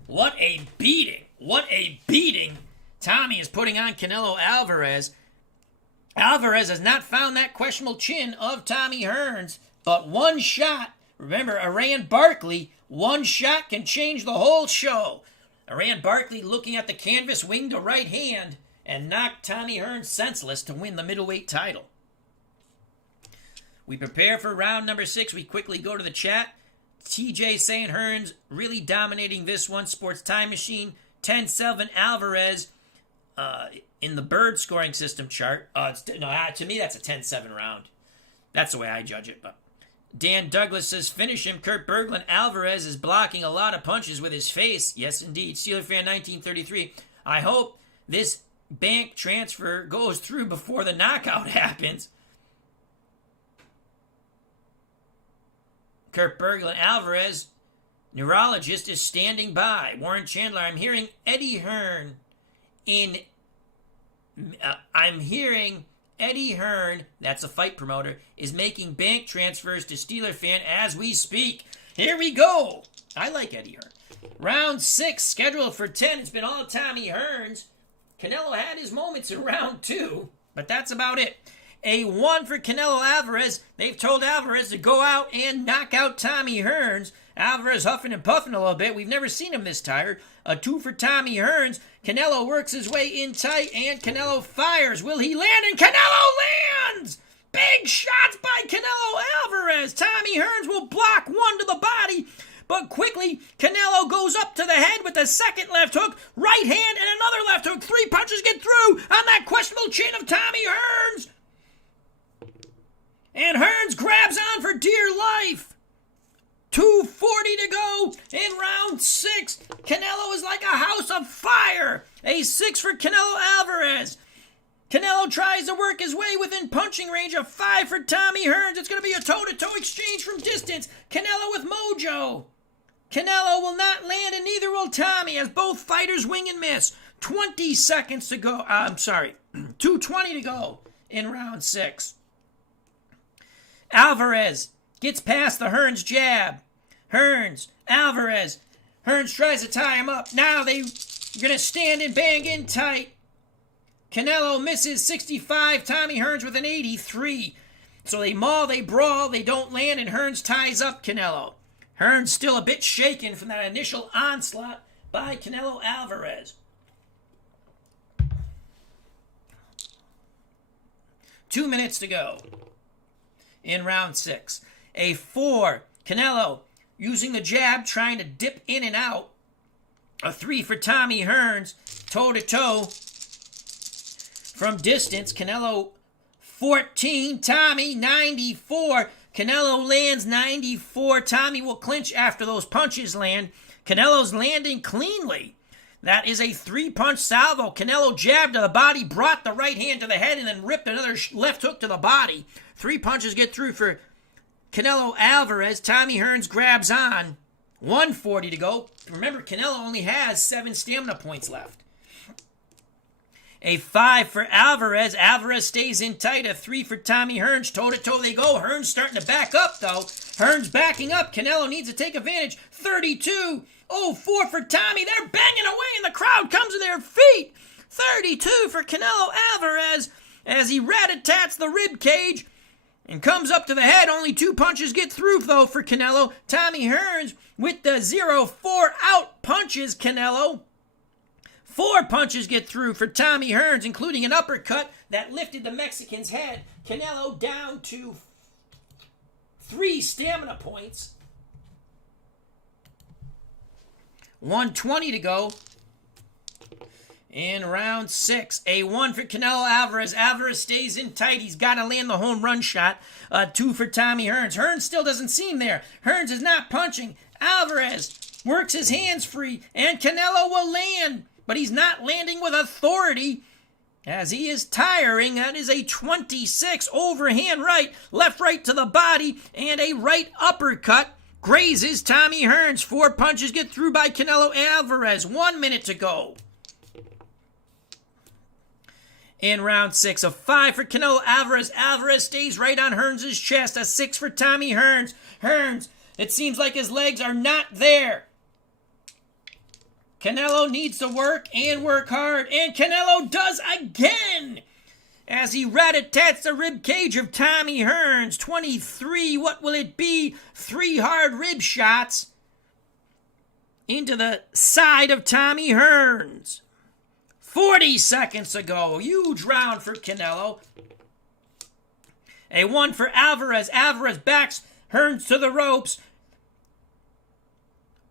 What a beating. What a beating Tommy is putting on Canelo Alvarez. Alvarez has not found that questionable chin of Tommy Hearns, but one shot, remember, Iran Barkley, one shot can change the whole show. Iran Barkley looking at the canvas, wing to right hand, and knocked Tommy Hearns senseless to win the middleweight title. We prepare for round number 6. We quickly go to the chat. TJ saying Hearns really dominating this one. Sports Time Machine, 10-7 Alvarez in the Bird scoring system chart. To me, that's a 10-7 round. That's the way I judge it. But Dan Douglas says, finish him. Kurt Berglund. Alvarez is blocking a lot of punches with his face. Yes, indeed. Steeler Fan 1933. I hope this bank transfer goes through before the knockout happens. Kurt Berglund. Alvarez, neurologist, is standing by. Warren Chandler. I'm hearing Eddie Hearn Eddie Hearn, that's a fight promoter, is making bank transfers to Steeler Fan as we speak. Here we go. I like Eddie Hearn. Round 6, scheduled for 10. It's been all Tommy Hearns. Canelo had his moments in round 2, but that's about it. A 1 for Canelo Alvarez. They've told Alvarez to go out and knock out Tommy Hearns. Alvarez huffing and puffing a little bit. We've never seen him this tired. A 2 for Tommy Hearns. Canelo works his way in tight, and Canelo fires. Will he land? And Canelo lands! Big shots by Canelo Alvarez. Tommy Hearns will block one to the body, but quickly Canelo goes up to the head with the second left hook, right hand, and another left hook. 3 punches get through on that questionable chin of Tommy Hearns. And Hearns grabs on for dear life. 2:40 to go in round 6. Canelo is like a house of fire. A 6 for Canelo Alvarez. Canelo tries to work his way within punching range. A 5 for Tommy Hearns. It's going to be a toe-to-toe exchange from distance. Canelo with mojo. Canelo will not land, and neither will Tommy, as both fighters wing and miss. 20 seconds to go. 2:20 to go in round 6. Alvarez gets past the Hearns jab. Hearns, Alvarez. Hearns tries to tie him up. Now they're going to stand and bang in tight. Canelo misses 65. Tommy Hearns with an 83. So they maul, they brawl, they don't land, and Hearns ties up Canelo. Hearns still a bit shaken from that initial onslaught by Canelo Alvarez. 2 minutes to go in round 6. A 4, Canelo using the jab, trying to dip in and out. A 3 for Tommy Hearns, toe-to-toe from distance. Canelo 14, Tommy 94. Canelo lands 94. Tommy will clinch after those punches land. Canelo's landing cleanly. That is a 3-punch salvo. Canelo jabbed to the body, brought the right hand to the head, and then ripped another left hook to the body. 3 punches get through for Canelo Alvarez. Tommy Hearns grabs on. 1:40 to go. Remember, Canelo only has 7 stamina points left. A 5 for Alvarez. Alvarez stays in tight. A 3 for Tommy Hearns. Toe-to-toe they go. Hearns starting to back up, though. Hearns backing up. Canelo needs to take advantage. 32. Oh, 4 for Tommy. They're banging away, and the crowd comes to their feet. 32 for Canelo Alvarez as he rat-a-tats the rib cage. and comes up to the head. Only 2 punches get through, though, for Canelo. Tommy Hearns with the 0-4 out punches Canelo. 4 punches get through for Tommy Hearns, including an uppercut that lifted the Mexican's head. Canelo down to 3 stamina points. 1:20 to go in round 6. A 1 for Canelo Alvarez. Alvarez stays in tight. He's got to land the home run shot. 2 for Tommy Hearns. Hearns still doesn't seem there. Hearns is not punching. Alvarez works his hands free, and Canelo will land, but he's not landing with authority as he is tiring. That is a 26 overhand right, left right to the body, and a right uppercut grazes Tommy Hearns. 4 punches get through by Canelo Alvarez. 1 minute to go in round 6. A 5 for Canelo Alvarez. Alvarez stays right on Hearns' chest. A 6 for Tommy Hearns. Hearns, it seems like his legs are not there. Canelo needs to work and work hard, and Canelo does again as he rat-a-tats the rib cage of Tommy Hearns. 23, what will it be? 3 hard rib shots into the side of Tommy Hearns. 40 seconds to go. Huge round for Canelo. A 1 for Alvarez. Alvarez backs Hearns to the ropes.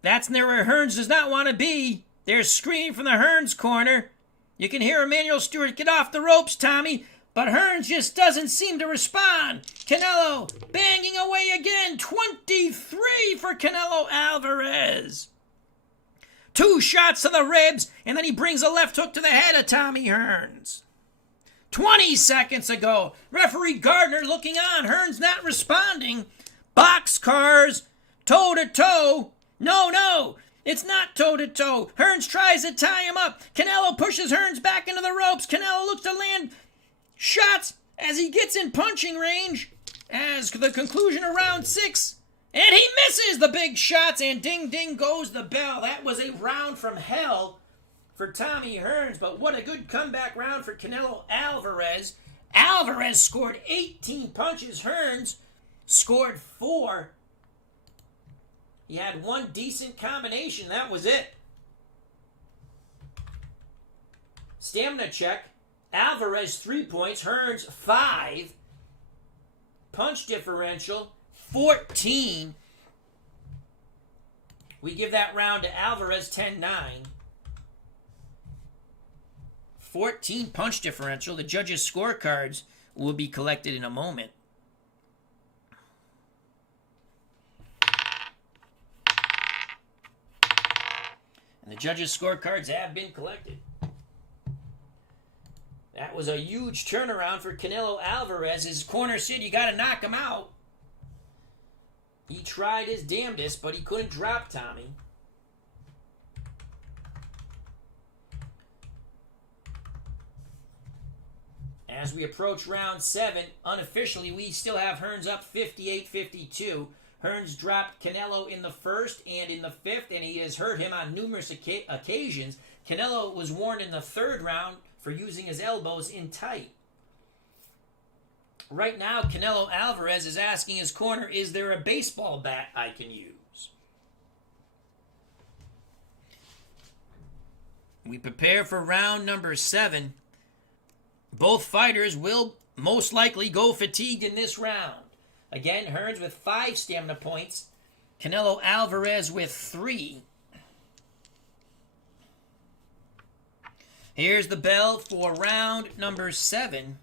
That's near where Hearns does not want to be. There's screaming from the Hearns corner. You can hear Emmanuel Stewart, "Get off the ropes, Tommy." But Hearns just doesn't seem to respond. Canelo banging away again. 23 for Canelo Alvarez. 2 shots to the ribs, and then he brings a left hook to the head of Tommy Hearns. 20 seconds to go. Referee Gardner looking on. Hearns not responding. Boxcars, toe-to-toe. No, it's not toe-to-toe. Hearns tries to tie him up. Canelo pushes Hearns back into the ropes. Canelo looks to land shots as he gets in punching range. As the conclusion of round 6. And he misses the big shots, and ding, ding goes the bell. That was a round from hell for Tommy Hearns, but what a good comeback round for Canelo Alvarez. Alvarez scored 18 punches. Hearns scored 4. He had 1 decent combination. That was it. Stamina check. Alvarez 3 points. Hearns 5. Punch differential 14. We give that round to Alvarez 10-9. 14 punch differential. The judges' scorecards will be collected in a moment. And the judges' scorecards have been collected. That was a huge turnaround for Canelo Alvarez. His corner said, "You got to knock him out." He tried his damnedest, but he couldn't drop Tommy. As we approach round 7, unofficially, we still have Hearns up 58-52. Hearns dropped Canelo in the first and in the 5th, and he has hurt him on numerous occasions. Canelo was warned in the 3rd round for using his elbows in tight. Right now, Canelo Alvarez is asking his corner, "Is there a baseball bat I can use?" We prepare for round number 7. Both fighters will most likely go fatigued in this round. Again, Hearns with 5 stamina points. Canelo Alvarez with 3. Here's the bell for round number 7.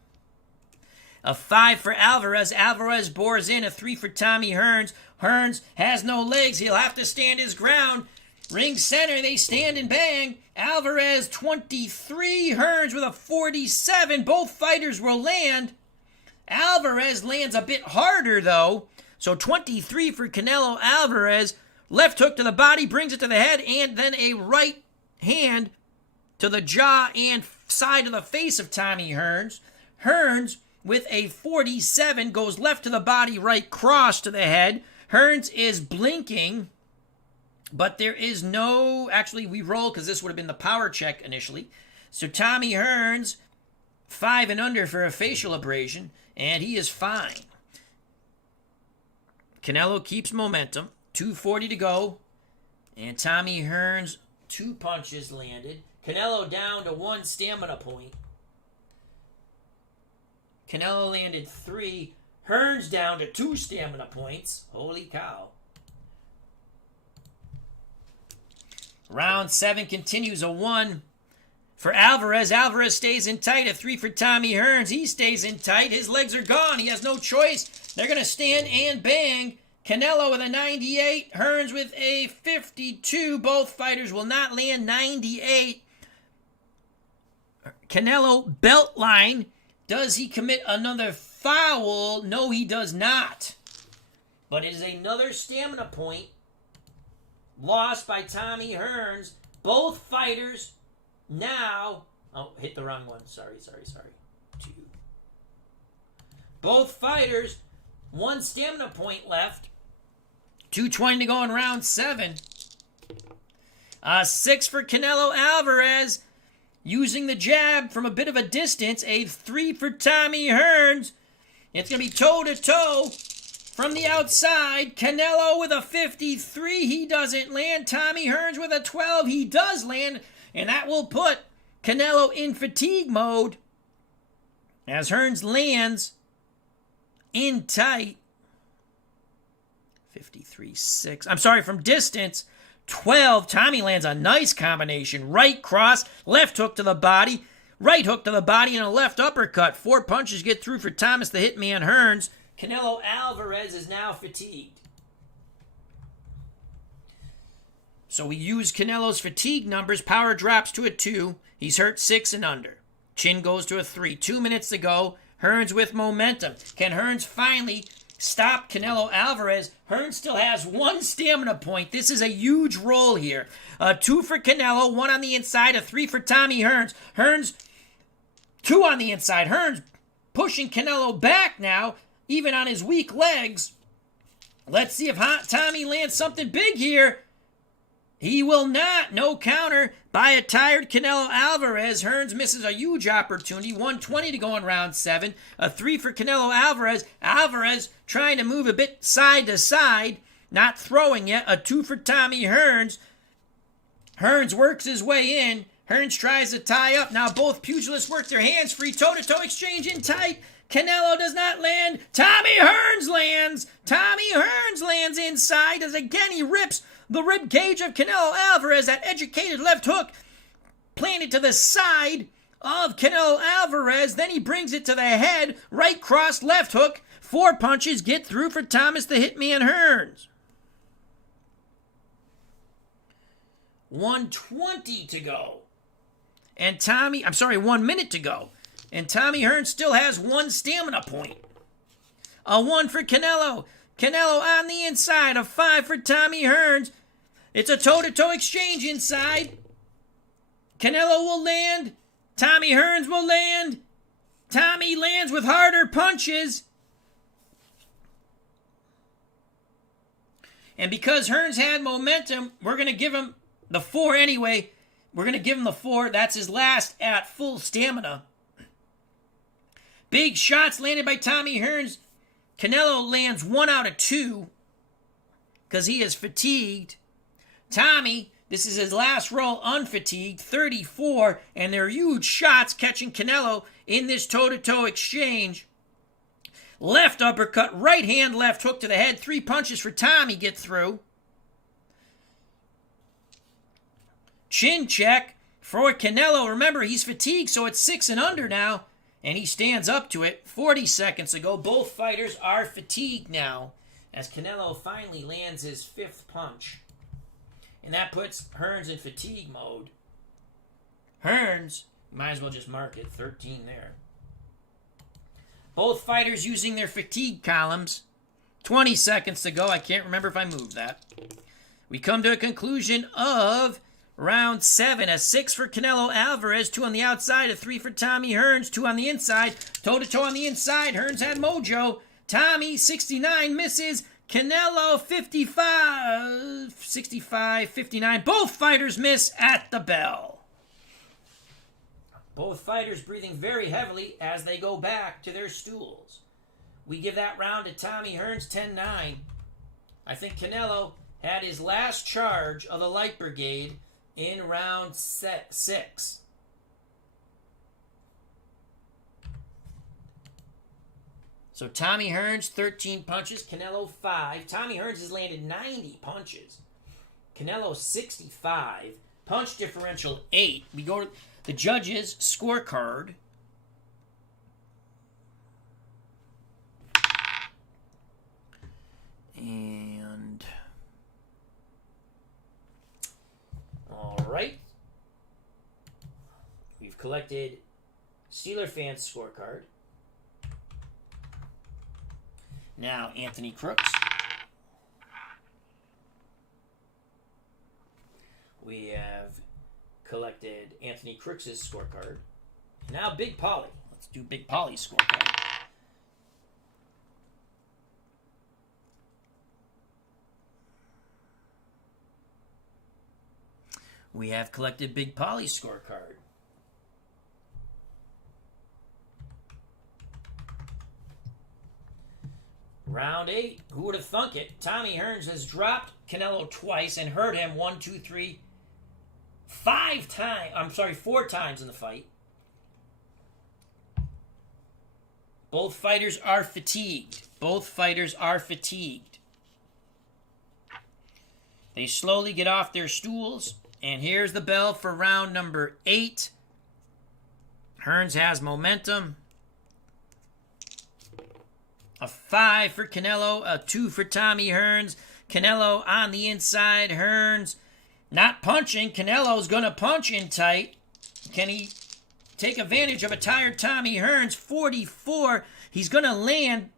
A 5 for Alvarez. Alvarez bores in. A 3 for Tommy Hearns. Hearns has no legs. He'll have to stand his ground. Ring center, they stand and bang. Alvarez 23. Hearns with a 47. Both fighters will land. Alvarez lands a bit harder, though. So 23 for Canelo Alvarez. Left hook to the body, brings it to the head, and then a right hand to the jaw and side of the face of Tommy Hearns. Hearns with a 47 goes left to the body, right cross to the head. Hearns is blinking, but there is no... Actually, we roll because this would have been the power check initially. So Tommy Hearns, 5 and under for a facial abrasion, and he is fine. Canelo keeps momentum. 2:40 to go. And Tommy Hearns, 2 punches landed. Canelo down to 1 stamina point. Canelo landed 3. Hearns down to 2 stamina points. Holy cow. Round 7 continues, a 1 for Alvarez. Alvarez stays in tight. A 3 for Tommy Hearns. He stays in tight. His legs are gone. He has no choice. They're going to stand and bang. Canelo with a 98. Hearns with a 52. Both fighters will not land 98. Canelo belt line. Does he commit another foul? No, he does not. But it is another stamina point lost by Tommy Hearns. Both fighters now... Oh, hit the wrong one. Sorry. 2. Both fighters, 1 stamina point left. 2:20 to go in round 7. 6 for Canelo Alvarez. Using the jab from a bit of a distance. A 3 for Tommy Hearns. It's going to be toe-to-toe from the outside. Canelo with a 53. He doesn't land. Tommy Hearns with a 12. He does land. And that will put Canelo in fatigue mode as Hearns lands in tight. 53-6. I'm sorry, from distance. 12. Tommy lands a nice combination. Right cross, left hook to the body, right hook to the body, and a left uppercut. 4 punches get through for Thomas the Hitman Hearns. Canelo Alvarez is now fatigued. So we use Canelo's fatigue numbers. Power drops to a 2. He's hurt 6 and under. Chin goes to a 3. 2 minutes to go. Hearns with momentum. Can Hearns finally stop Canelo Alvarez? Hearns still has 1 stamina point. This is a huge roll here. 2 for Canelo, 1 on the inside, a 3 for Tommy Hearns. Hearns, 2 on the inside. Hearns pushing Canelo back now, even on his weak legs. Let's see if Tommy lands something big here. He will not. No counter by a tired Canelo Alvarez. Hearns misses a huge opportunity. 1:20 to go in round 7. A 3 for Canelo Alvarez. Alvarez trying to move a bit side to side. Not throwing yet. A 2 for Tommy Hearns. Hearns works his way in. Hearns tries to tie up. Now both pugilists work their hands free. Toe-to-toe exchange in tight. Canelo does not land. Tommy Hearns lands. Tommy Hearns lands inside as again he rips the rib cage of Canelo Alvarez. That educated left hook planted to the side of Canelo Alvarez. Then he brings it to the head. Right cross, left hook. 4 punches get through for Thomas the Hitman Hearns. 1:20 to go. And 1 minute to go. And Tommy Hearns still has 1 stamina point. A 1 for Canelo. Canelo on the inside. A 5 for Tommy Hearns. It's a toe-to-toe exchange inside. Canelo will land. Tommy Hearns will land. Tommy lands with harder punches. And because Hearns had momentum, we're going to give him the 4 anyway. We're going to give him the 4. That's his last at full stamina. Big shots landed by Tommy Hearns. Canelo lands 1 out of 2 because he is fatigued. Tommy, this is his last roll unfatigued, 34, and they're huge shots catching Canelo in this toe-to-toe exchange. Left uppercut, right hand, left hook to the head. 3 punches for Tommy get through. Chin check for Canelo. Remember, he's fatigued, so it's 6 and under now. And he stands up to it. 40 seconds ago, both fighters are fatigued now as Canelo finally lands his 5th punch. And that puts Hearns in fatigue mode. Hearns, might as well just mark it, 13 there. Both fighters using their fatigue columns. 20 seconds to go. I can't remember if I moved that. We come to a conclusion of round 7. A 6 for Canelo Alvarez. 2 on the outside. A 3 for Tommy Hearns. 2 on the inside. Toe-to-toe on the inside. Hearns had mojo. Tommy, 69, misses. Canelo, 55, 65, 59. Both fighters miss at the bell. Both fighters breathing very heavily as they go back to their stools. We give that round to Tommy Hearns, 10-9. I think Canelo had his last charge of the Light Brigade in round 6. So Tommy Hearns, 13 punches. Canelo, 5. Tommy Hearns has landed 90 punches. Canelo, 65. Punch differential, 8. We go to the judges' scorecard. And all right, we've collected Steeler fans' scorecard. Now Anthony Crooks. We have collected Anthony Crooks' scorecard. Now Big Polly. Let's do Big Polly's scorecard. We have collected Big Polly's scorecard. Round 8. Who would have thunk it? Tommy Hearns has dropped Canelo twice and hurt him 1, 2, 3, 5 times. 4 times in the fight. Both fighters are fatigued. They slowly get off their stools. And here's the bell for round number 8. Hearns has momentum. A 5 for Canelo, a 2 for Tommy Hearns. Canelo on the inside. Hearns not punching. Canelo's going to punch in tight. Can he take advantage of a tired Tommy Hearns? 44. He's going to land.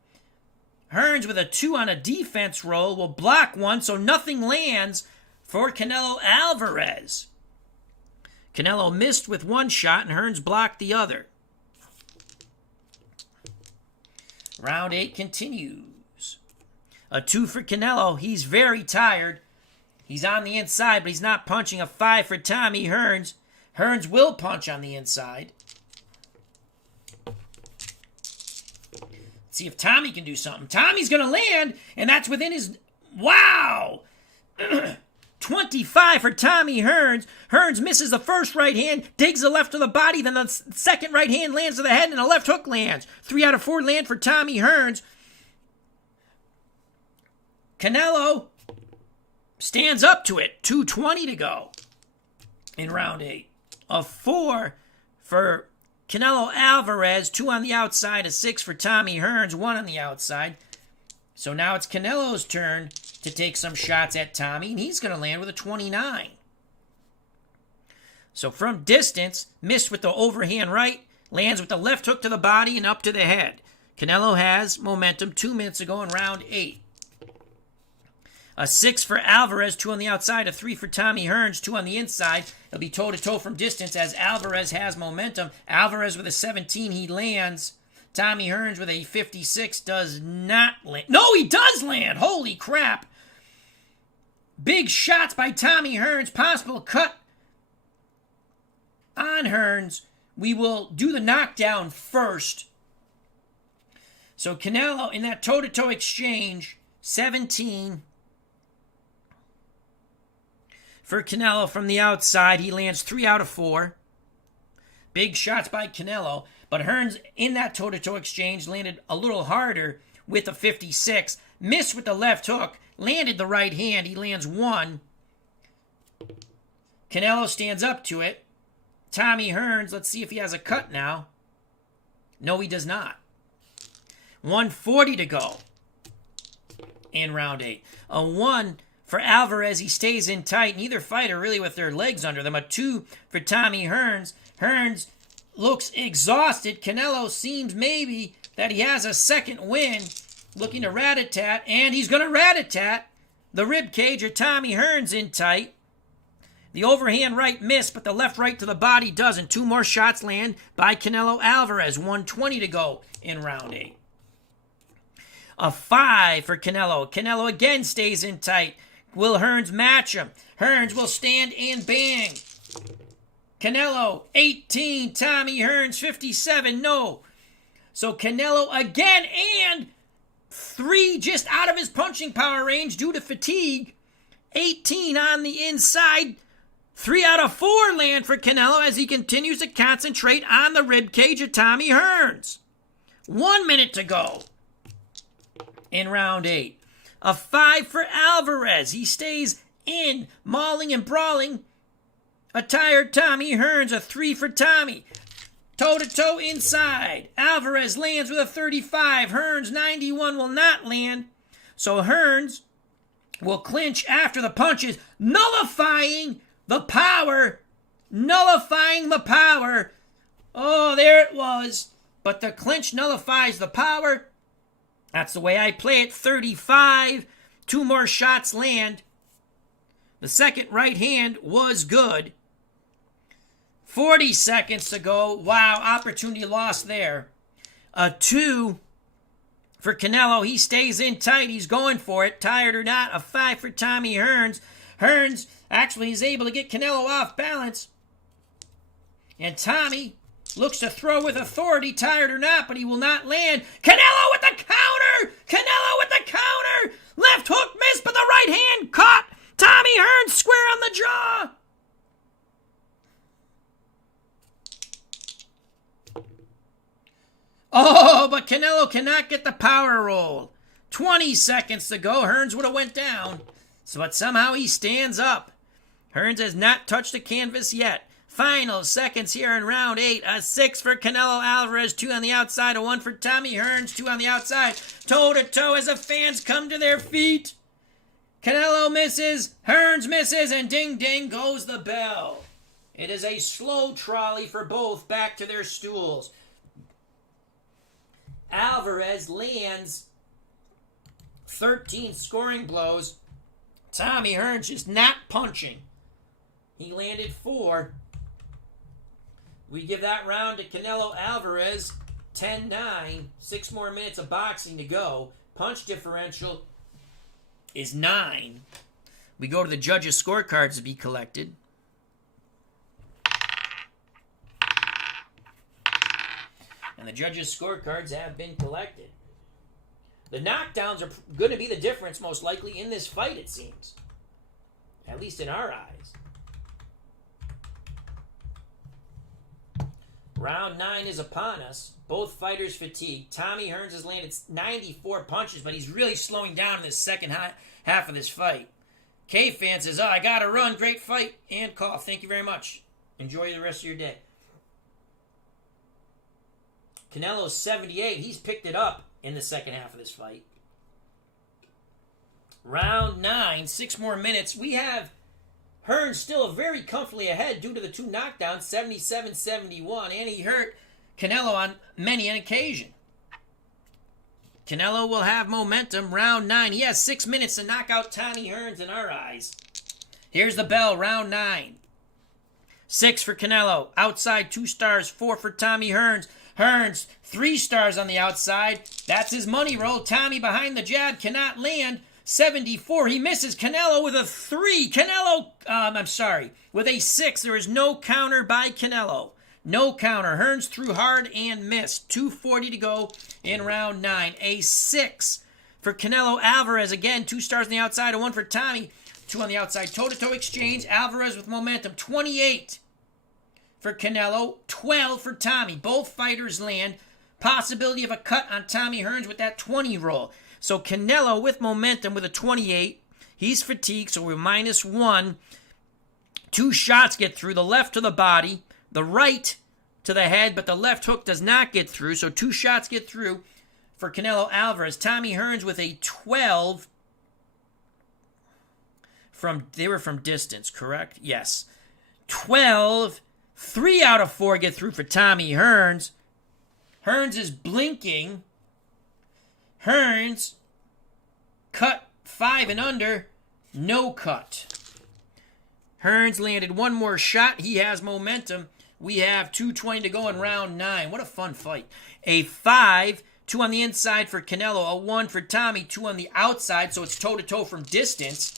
Hearns with a 2 on a defense roll will block one, so nothing lands for Canelo Alvarez. Canelo missed with one shot and Hearns blocked the other. Round 8 continues. A 2 for Canelo. He's very tired. He's on the inside, but he's not punching. A 5 for Tommy Hearns. Hearns will punch on the inside. Let's see if Tommy can do something. Tommy's going to land, and that's within his... Wow! 25 for Tommy Hearns. Hearns misses the first right hand, digs the left to the body, then the second right hand lands to the head, and a left hook lands. 3 out of 4 land for Tommy Hearns. Canelo stands up to it. 2:20 to go in round 8. A 4 for Canelo Alvarez. 2 on the outside. A 6 for Tommy Hearns. 1 on the outside. So now it's Canelo's turn to take some shots at Tommy, and he's going to land with a 29. So from distance, missed with the overhand right, lands with the left hook to the body and up to the head. Canelo has momentum 2 minutes ago in round 8. A 6 for Alvarez, 2 on the outside, a 3 for Tommy Hearns, 2 on the inside. It'll be toe-to-toe from distance as Alvarez has momentum. Alvarez with a 17, he lands. Tommy Hearns with a 56 does not land. No, he does land! Holy crap! Big shots by Tommy Hearns. Possible cut on Hearns. We will do the knockdown first. So Canelo in that toe-to-toe exchange, 17 for Canelo from the outside. He lands 3 out of 4. Big shots by Canelo. But Hearns in that toe-to-toe exchange landed a little harder with a 56. Missed with the left hook. Landed the right hand. He lands 1. Canelo stands up to it. Tommy Hearns, let's see if he has a cut now. No, he does not. 1:40 to go in round 8. A 1 for Alvarez. He stays in tight. Neither fighter really with their legs under them. A 2 for Tommy Hearns. Hearns looks exhausted. Canelo seems maybe that he has a second win. Looking to rat-a-tat. And he's going to rat-a-tat the rib cage of Tommy Hearns in tight. The overhand right missed, but the left right to the body doesn't. 2 more shots land by Canelo Alvarez. 1:20 to go in round 8. A 5 for Canelo. Canelo again stays in tight. Will Hearns match him? Hearns will stand and bang. Canelo, 18. Tommy Hearns, 57. No. So Canelo again and 3 just out of his punching power range due to fatigue. 18 on the inside. 3 out of 4 land for Canelo as he continues to concentrate on the ribcage of Tommy Hearns. 1 minute to go in round 8. A 5 for Alvarez. He stays in, mauling and brawling a tired Tommy Hearns. A 3 for Tommy. Toe-to-toe inside. Alvarez lands with a 35. Hearns 91 will not land. So Hearns will clinch after the punches, nullifying the power. Nullifying the power. Oh, there it was. But the clinch nullifies the power. That's the way I play it. 35. 2 more shots land. The second right hand was good. 40 seconds to go. Wow, opportunity lost there. A 2 for Canelo. He stays in tight. He's going for it. Tired or not. A 5 for Tommy Hearns. Hearns actually is able to get Canelo off balance. And Tommy looks to throw with authority, tired or not, but he will not land. Canelo with the counter! Canelo with the counter! Left hook missed, but the right hand caught Tommy Hearns square on the jaw. Oh, but Canelo cannot get the power roll. 20 seconds to go. Hearns would have went down. But somehow he stands up. Hearns has not touched the canvas yet. Final seconds here in round 8. A 6 for Canelo Alvarez. 2 on the outside. A 1 for Tommy Hearns. 2 on the outside. Toe-to-toe as the fans come to their feet. Canelo misses. Hearns misses. And ding-ding goes the bell. It is a slow trolley for both back to their stools. Alvarez lands 13 scoring blows. Tommy Hearns just not punching. He landed 4. We give that round to Canelo Alvarez. 10-9. 6 more minutes of boxing to go. Punch differential is 9. We go to the judges' scorecards to be collected. And the judges' scorecards have been collected. The knockdowns are going to be the difference, most likely, in this fight, it seems. At least in our eyes. Round 9 is upon us. Both fighters fatigued. Tommy Hearns has landed 94 punches, but he's really slowing down in the second half of this fight. K-Fan says, I got to run. Great fight and call. Thank you very much. Enjoy the rest of your day. Canelo's 78. He's picked it up in the second half of this fight. Round 9, 6 more minutes. We have Hearns still very comfortably ahead due to the 2 knockdowns, 77-71, and he hurt Canelo on many an occasion. Canelo will have momentum. Round 9. He has 6 minutes to knock out Tommy Hearns in our eyes. Here's the bell. Round 9. 6 for Canelo. Outside 2 stars. 4 for Tommy Hearns. Hearns, 3 stars on the outside. That's his money roll. Tommy behind the jab cannot land. 74. He misses. Canelo with a 3. With a 6. There is no counter by Canelo. No counter. Hearns threw hard and missed. 2:40 to go in round 9. A 6 for Canelo Alvarez. Again, 2 stars on the outside. A 1 for Tommy. 2 on the outside. Toe-to-toe exchange. Alvarez with momentum. 28. For Canelo, 12 for Tommy. Both fighters land. Possibility of a cut on Tommy Hearns with that 20 roll. So Canelo with momentum with a 28. He's fatigued, so we're -1. 2 shots get through. The left to the body, the right to the head, but the left hook does not get through. So 2 shots get through for Canelo Alvarez. Tommy Hearns with a 12. They were from distance, correct? Yes. 12. 3 out of 4 get through for Tommy Hearns. Hearns is blinking. Hearns cut 5 and under. No cut. Hearns landed 1 more shot. He has momentum. We have 2:20 to go in round 9. What a fun fight. A 5. 2 on the inside for Canelo. A 1 for Tommy. 2 on the outside, so it's toe-to-toe from distance.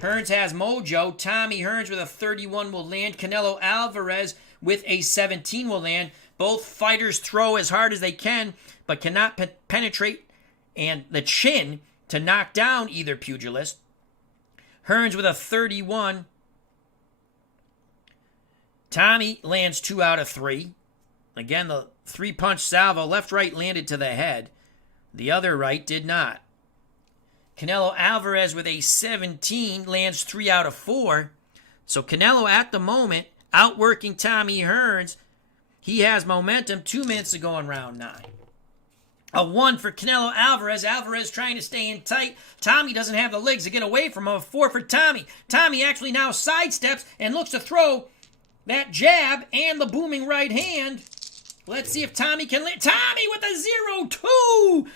Hearns has mojo. Tommy Hearns with a 31 will land. Canelo Alvarez with a 17 will land. Both fighters throw as hard as they can, but cannot penetrate and the chin to knock down either pugilist. Hearns with a 31. Tommy lands 2 out of 3. Again, the 3-punch salvo, left-right landed to the head. The other right did not. Canelo Alvarez with a 17 lands 3 out of 4. So Canelo at the moment outworking Tommy Hearns. He has momentum. 2 minutes to go in round 9. A 1 for Canelo Alvarez. Alvarez trying to stay in tight. Tommy doesn't have the legs to get away from him. A 4 for Tommy. Tommy actually now sidesteps and looks to throw that jab and the booming right hand. Let's see if Tommy can land. Tommy with a 0-2.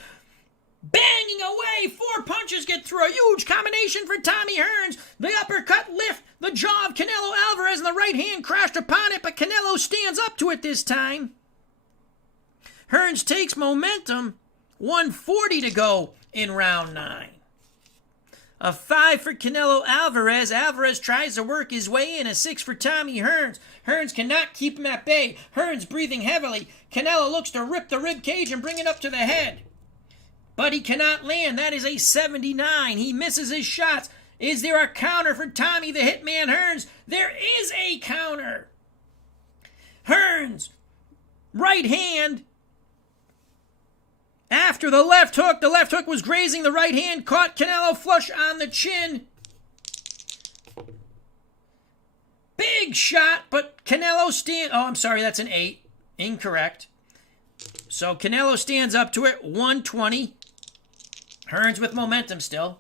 Banging away. 4 punches get through. A huge combination for Tommy Hearns. The uppercut lift the jaw of Canelo Alvarez and the right hand crashed upon it, but Canelo stands up to it this time. Hearns takes momentum. 1:40 to go in round 9. A 5 for Canelo Alvarez. Alvarez tries to work his way in. A 6 for Tommy Hearns. Hearns cannot keep him at bay. Hearns breathing heavily. Canelo looks to rip the rib cage and bring it up to the head. But he cannot land. That is a 79. He misses his shots. Is there a counter for Tommy the Hitman Hearns? There is a counter. Hearns, right hand. After the left hook was grazing the right hand, caught Canelo flush on the chin. Big shot, but Canelo that's an 8. Incorrect. So Canelo stands up to it, 120. Hearns with momentum still.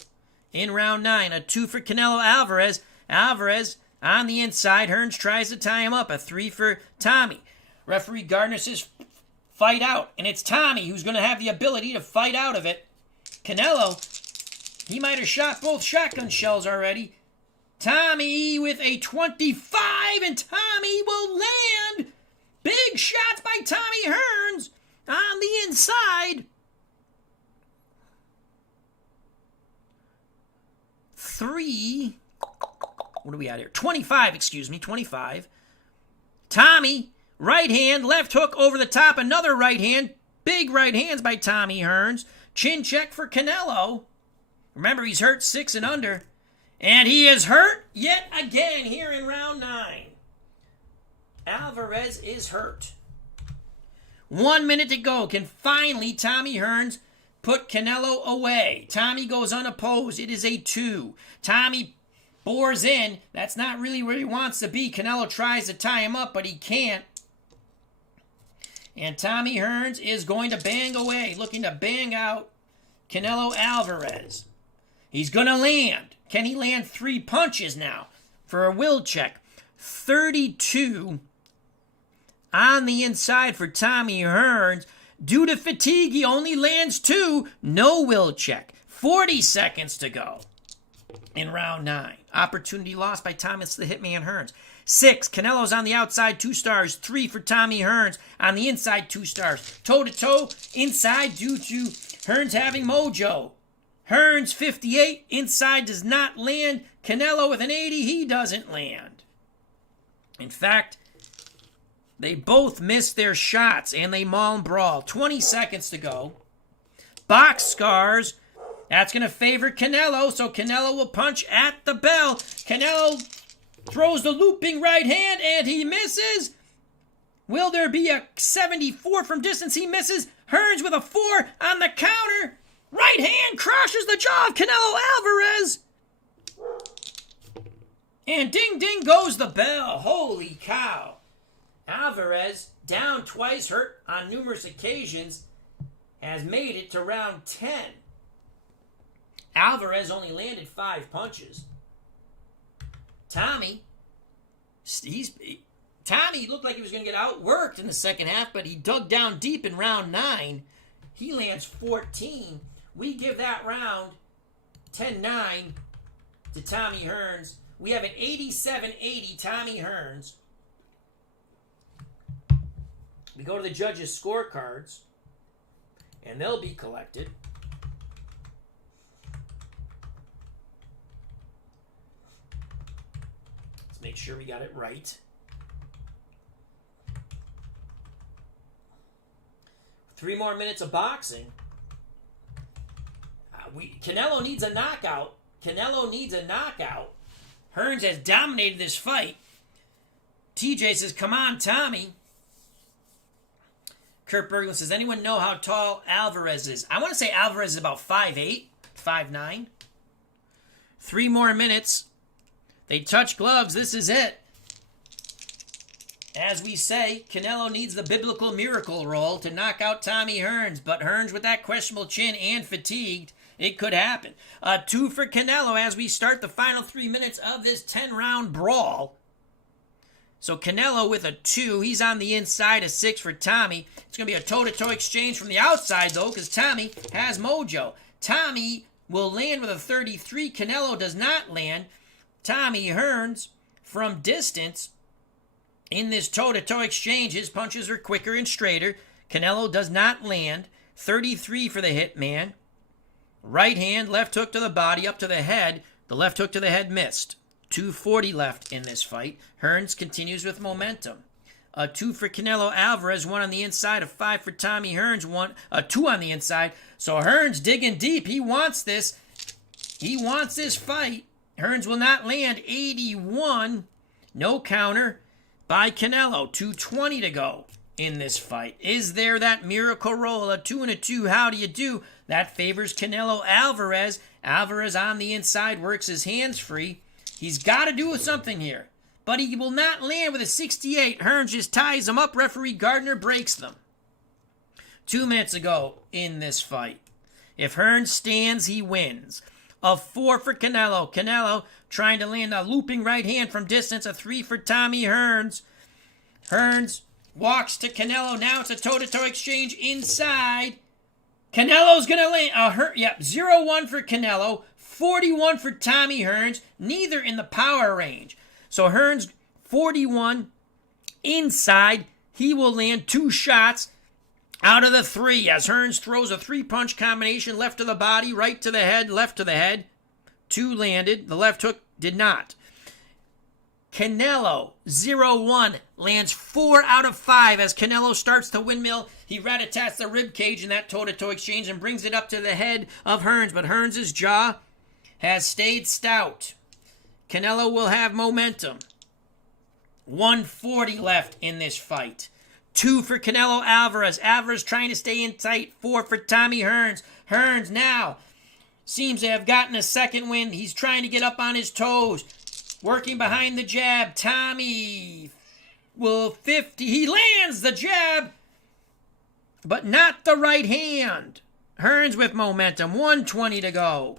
In round 9, a 2 for Canelo Alvarez. Alvarez on the inside. Hearns tries to tie him up, a 3 for Tommy. Referee Gardner says fight out, and it's Tommy who's going to have the ability to fight out of it. Canelo, he might have shot both shotgun shells already. Tommy with a 25, and Tommy will land. Big shots by Tommy Hearns on the inside. 3. What are we at here? 25, 25. Tommy, right hand, left hook over the top, another right hand. Big right hands by Tommy Hearns. Chin check for Canelo. Remember, he's hurt 6 and under. And he is hurt yet again here in round 9. Alvarez is hurt. 1 minute to go. Can finally Tommy Hearns put Canelo away? Tommy goes unopposed. It is a 2. Tommy bores in. That's not really where he wants to be. Canelo tries to tie him up, but he can't. And Tommy Hearns is going to bang away, looking to bang out Canelo Alvarez. He's going to land. Can he land 3 punches now for a will check? 32 on the inside for Tommy Hearns. Due to fatigue, he only lands 2. No will check. 40 seconds to go in round 9. Opportunity lost by Thomas the Hitman Hearns. 6. Canelo's on the outside, 2 stars. 3 for Tommy Hearns. On the inside, 2 stars. Toe-to-toe inside due to Hearns having mojo. Hearns 58. Inside does not land. Canelo with an 80. He doesn't land. In fact, they both missed their shots and they maul and brawl. 20 seconds to go. Box scars. That's going to favor Canelo, so Canelo will punch at the bell. Canelo throws the looping right hand and he misses. Will there be a 74 from distance? He misses. Hearns with a 4 on the counter. Right hand crushes the jaw of Canelo Alvarez. And ding ding goes the bell. Holy cow. Alvarez, down twice, hurt on numerous occasions, has made it to round 10. Alvarez only landed 5 punches. Tommy looked like he was going to get outworked in the second half, but he dug down deep in round 9. He lands 14. We give that round 10-9 to Tommy Hearns. We have an 87-80 Tommy Hearns. We go to the judges' scorecards, and they'll be collected. Let's make sure we got it right. 3 more minutes of boxing. Canelo needs a knockout. Canelo needs a knockout. Hearns has dominated this fight. TJ says, come on, Tommy. Kurt Berglund says, anyone know how tall Alvarez is? I want to say Alvarez is about 5'8", 5'9". 3 more minutes. They touch gloves. This is it. As we say, Canelo needs the biblical miracle roll to knock out Tommy Hearns. But Hearns with that questionable chin and fatigued, it could happen. 2 for Canelo as we start the final 3 minutes of this 10-round brawl. So Canelo with a 2. He's on the inside, a 6 for Tommy. It's going to be a toe-to-toe exchange from the outside, though, because Tommy has mojo. Tommy will land with a 33. Canelo does not land. Tommy Hearns from distance in this toe-to-toe exchange. His punches are quicker and straighter. Canelo does not land. 33 for the hitman. Right hand, left hook to the body, up to the head. The left hook to the head missed. 2:40 left in this fight. Hearns continues with momentum. A 2 for Canelo Alvarez, 1 on the inside, a 5 for Tommy Hearns, 2 on the inside. So Hearns digging deep. He wants this. He wants this fight. Hearns will not land. 81. No counter by Canelo. 2:20 to go in this fight. Is there that miracle roll? A 2 and a 2. How do you do? That favors Canelo Alvarez. Alvarez on the inside works his hands free. He's got to do something here. But he will not land with a 68. Hearns just ties him up. Referee Gardner breaks them. 2 minutes ago in this fight. If Hearns stands, he wins. A 4 for Canelo. Canelo trying to land a looping right hand from distance. A 3 for Tommy Hearns. Hearns walks to Canelo. Now it's a toe-to-toe exchange inside. Canelo's going to land. 0-1 for Canelo. 41 for Tommy Hearns. Neither in the power range. So Hearns, 41 inside. He will land 2 shots out of the 3 as Hearns throws a 3-punch combination, left to the body, right to the head, left to the head. 2 landed. The left hook did not. Canelo, 0-1, lands 4 out of 5 as Canelo starts to windmill. He rat-a-tats the rib cage in that toe-to-toe exchange and brings it up to the head of Hearns. But Hearns' jaw has stayed stout. Canelo will have momentum. 1:40 left in this fight. 2 for Canelo Alvarez. Alvarez trying to stay in tight. 4 for Tommy Hearns. Hearns now seems to have gotten a second wind. He's trying to get up on his toes. Working behind the jab. Tommy will 50. He lands the jab, but not the right hand. Hearns with momentum. 1:20 to go.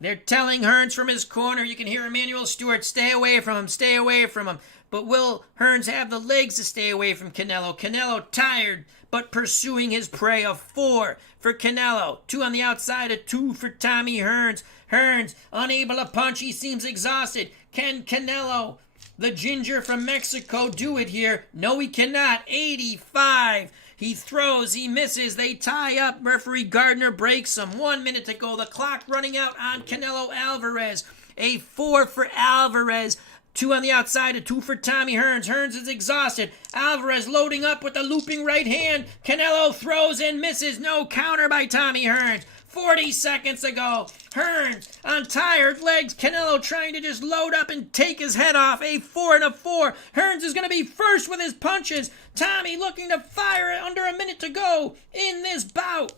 They're telling Hearns from his corner. You can hear Emmanuel Stewart, stay away from him, stay away from him. But will Hearns have the legs to stay away from Canelo? Canelo tired, but pursuing his prey. A 4 for Canelo. 2 on the outside, a 2 for Tommy Hearns. Hearns unable to punch. He seems exhausted. Can Canelo, the ginger from Mexico, do it here? No, he cannot. 85. He throws, he misses, they tie up. Referee Gardner breaks him. 1 minute to go. The clock running out on Canelo Alvarez. A 4 for Alvarez. 2 on the outside, a 2 for Tommy Hearns. Hearns is exhausted. Alvarez loading up with the looping right hand. Canelo throws and misses. No counter by Tommy Hearns. 40 seconds to go. Hearns on tired legs. Canelo trying to just load up and take his head off. A 4 and a 4. Hearns is going to be first with his punches. Tommy looking to fire it under a minute to go in this bout.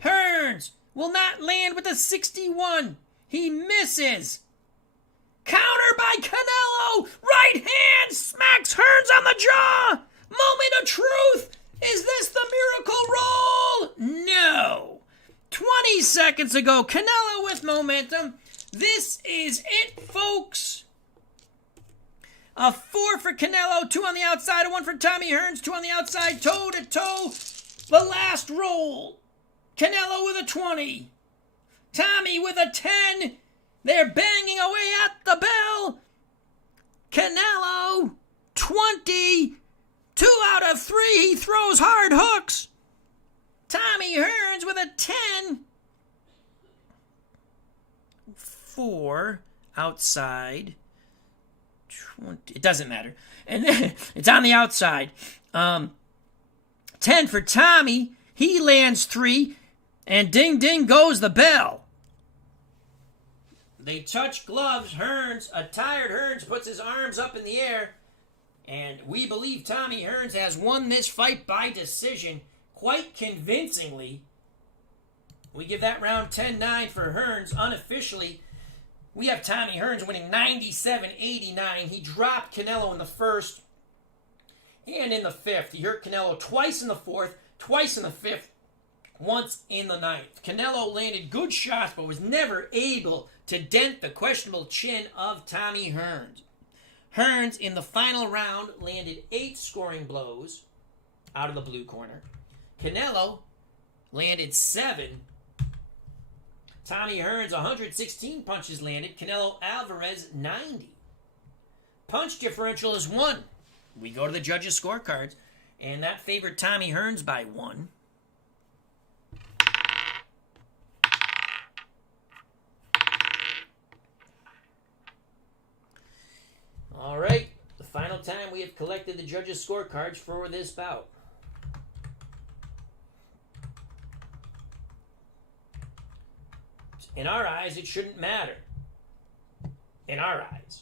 Hearns will not land with a 61. He misses. Counter by Canelo. Right hand smacks Hearns on the jaw. Moment of truth. Is this the miracle roll? No. 20 seconds ago, Canelo with momentum. This is it, folks. A 4 for Canelo, 2 on the outside, a 1 for Tommy Hearns, 2 on the outside, toe-to-toe. The last roll. Canelo with a 20. Tommy with a 10. They're banging away at the bell. Canelo, 20. 2 out of 3. He throws hard hooks. Tommy Hearns with a 10. 4 outside. 20. It doesn't matter. And then it's on the outside. 10 for Tommy. He lands 3. And ding, ding goes the bell. They touch gloves. Hearns, a tired Hearns, puts his arms up in the air. And we believe Tommy Hearns has won this fight by decision quite convincingly. We give that round 10-9 for Hearns. Unofficially, we have Tommy Hearns winning 97-89. He dropped Canelo in the first and in the fifth. He hurt Canelo twice in the fourth, twice in the fifth, once in the ninth. Canelo landed good shots but was never able to dent the questionable chin of Tommy Hearns. Hearns, in the final round, landed 8 scoring blows out of the blue corner. Canelo landed 7. Tommy Hearns, 116 punches landed. Canelo Alvarez, 90. Punch differential is 1. We go to the judges' scorecards, and that favored Tommy Hearns by 1. All right, the final time we have collected the judges' scorecards for this bout. In our eyes, it shouldn't matter. In our eyes.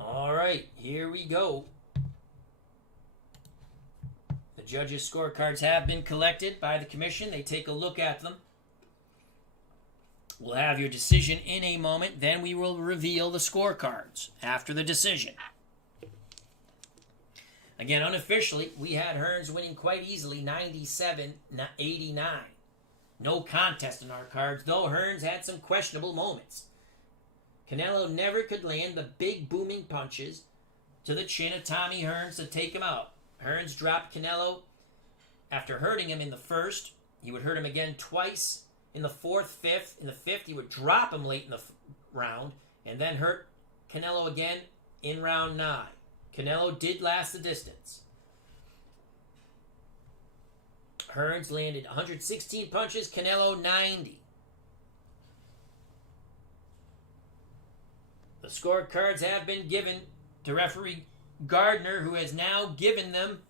All right, here we go. The judges' scorecards have been collected by the commission. They take a look at them. We'll have your decision in a moment. Then we will reveal the scorecards after the decision. Again, unofficially, we had Hearns winning quite easily, 97-89. No contest in our cards, though Hearns had some questionable moments. Canelo never could land the big booming punches to the chin of Tommy Hearns to take him out. Hearns dropped Canelo after hurting him in the first. He would hurt him again twice in the fourth, fifth. In the fifth, he would drop him late in the round and then hurt Canelo again in round 9. Canelo did last the distance. Hearns landed 116 punches, Canelo 90. The scorecards have been given to referee Gardner, who has now given them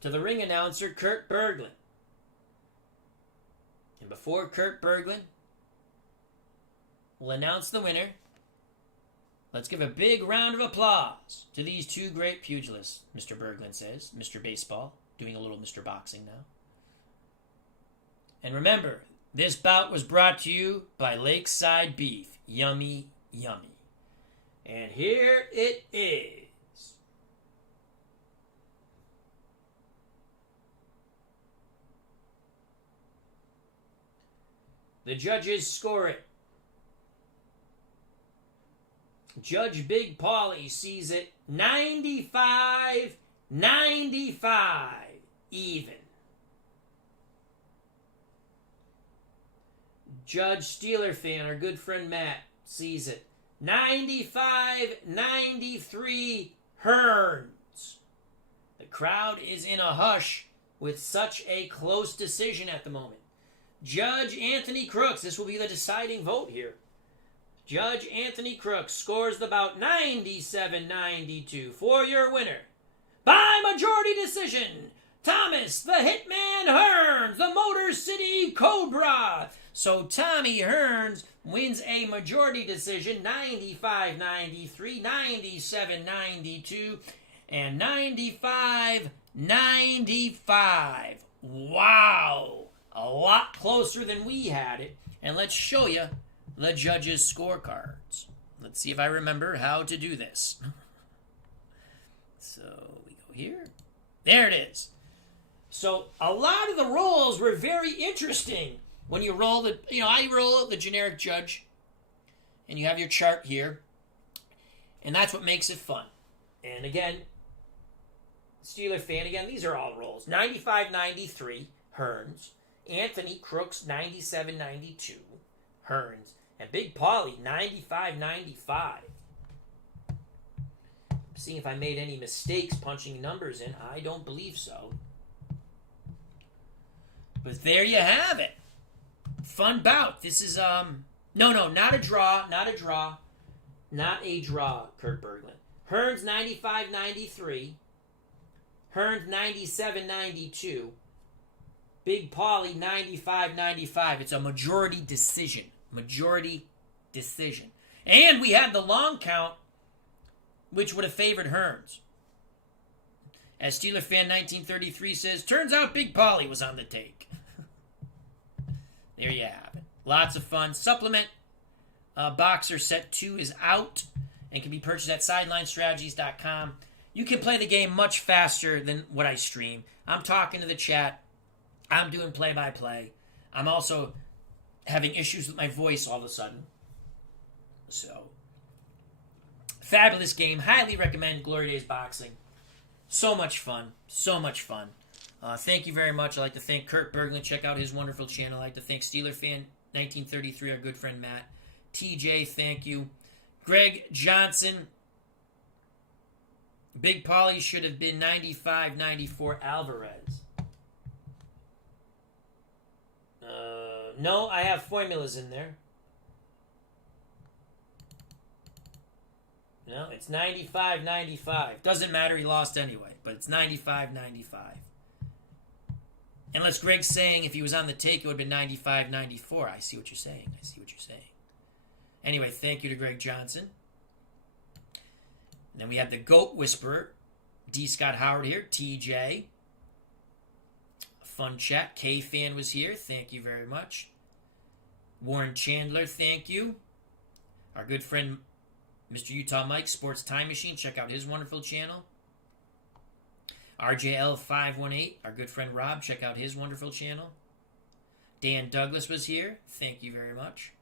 to the ring announcer, Kurt Berglund. And before Kurt Berglund will announce the winner, let's give a big round of applause to these two great pugilists, Mr. Berglund says. Mr. Baseball, doing a little Mr. Boxing now. And remember, this bout was brought to you by Lakeside Beef. Yummy, yummy. And here it is. The judges score it. Judge Big Paulie sees it 95-95, even. Judge Steeler fan, our good friend Matt, sees it 95-93, Hearns. The crowd is in a hush with such a close decision at the moment. Judge Anthony Crooks, this will be the deciding vote here. Judge Anthony Crooks scores the bout 97-92 for your winner. By majority decision, Thomas the Hitman Hearns, the Motor City Cobra. So Tommy Hearns wins a majority decision, 95-93, 97-92, and 95-95. Wow! A lot closer than we had it. And let's show you the judges' scorecards. Let's see if I remember how to do this. So we go here. There it is. So a lot of the rolls were very interesting. When you roll the, I roll the generic judge, and you have your chart here, and that's what makes it fun. And again, Steeler fan, again, these are all rolls. 95-93, Hearns. Anthony Crooks, 97-92, Hearns. And Big Paulie, 95-95. Seeing if I made any mistakes punching numbers in. I don't believe so. But there you have it. Fun bout. This is, no, not a draw, Kurt Berglund. Hearns 95-93. Hearns 97-92. Big Paulie 95-95. It's a majority decision. Majority decision. And we had the long count, which would have favored Hearns. As Steeler Fan 1933 says, turns out Big Paulie was on the take. There you have it. Lots of fun. Supplement Boxer Set 2 is out and can be purchased at SidelineStrategies.com. You can play the game much faster than what I stream. I'm talking to the chat. I'm doing play-by-play. I'm also having issues with my voice all of a sudden. So, fabulous game. Highly recommend Glory Days Boxing. So much fun. So much fun. Thank you very much. I'd like to thank Kurt Berglund. Check out his wonderful channel. I'd like to thank Steeler Fan 1933, our good friend Matt. TJ, thank you. Greg Johnson. Big Paulie should have been 95-94 Alvarez. No, I have formulas in there. No, it's 95-95. Doesn't matter, he lost anyway. But it's 95-95. Unless Greg's saying if he was on the take, it would have been 95-94. I see what you're saying. Anyway, thank you to Greg Johnson. And then we have the GOAT Whisperer, D. Scott Howard here, TJ. Fun chat. K-Fan was here. Thank you very much. Warren Chandler, thank you. Our good friend, Mr. Utah Mike, Sports Time Machine. Check out his wonderful channel. RJL518, our good friend Rob. Check out his wonderful channel. Dan Douglas was here. Thank you very much.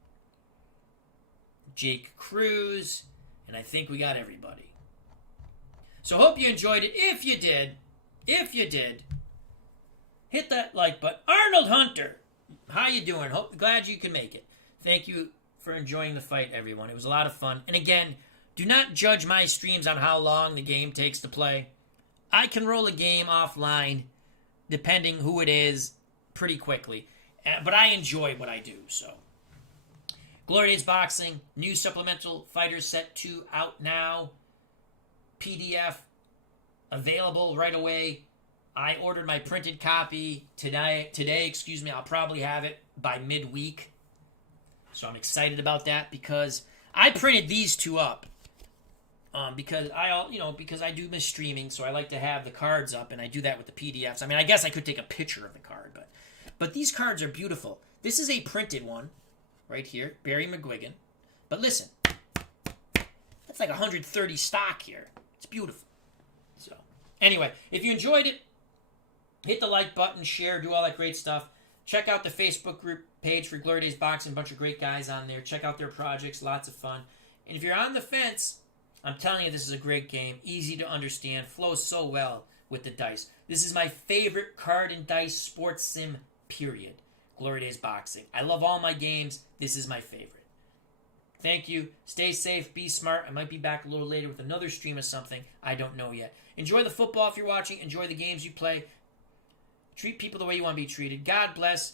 Jake Cruz. And I think we got everybody. So hope you enjoyed it. If you did, hit that like button. Arnold Hunter, how you doing? Glad you can make it. Thank you for enjoying the fight, everyone. It was a lot of fun. And again, do not judge my streams on how long the game takes to play. I can roll a game offline, depending who it is, pretty quickly. But I enjoy what I do, so. Glory Days Boxing, new supplemental Fighter Set 2 out now. PDF available right away. I ordered my printed copy today. I'll probably have it by midweek. So I'm excited about that because I printed these two up. Because I do miss streaming, so I like to have the cards up, and I do that with the PDFs. I mean, I guess I could take a picture of the card, but these cards are beautiful. This is a printed one, right here, Barry McGuigan. But listen, that's like 130 stock here. It's beautiful. So, anyway, if you enjoyed it, hit the like button, share, do all that great stuff. Check out the Facebook group page for Glory Days Boxing. A bunch of great guys on there. Check out their projects. Lots of fun. And if you're on the fence, I'm telling you, this is a great game. Easy to understand. Flows so well with the dice. This is my favorite card and dice sports sim, period. Glory Days Boxing. I love all my games. This is my favorite. Thank you. Stay safe. Be smart. I might be back a little later with another stream of something. I don't know yet. Enjoy the football if you're watching. Enjoy the games you play. Treat people the way you want to be treated. God bless.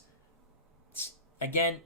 Again,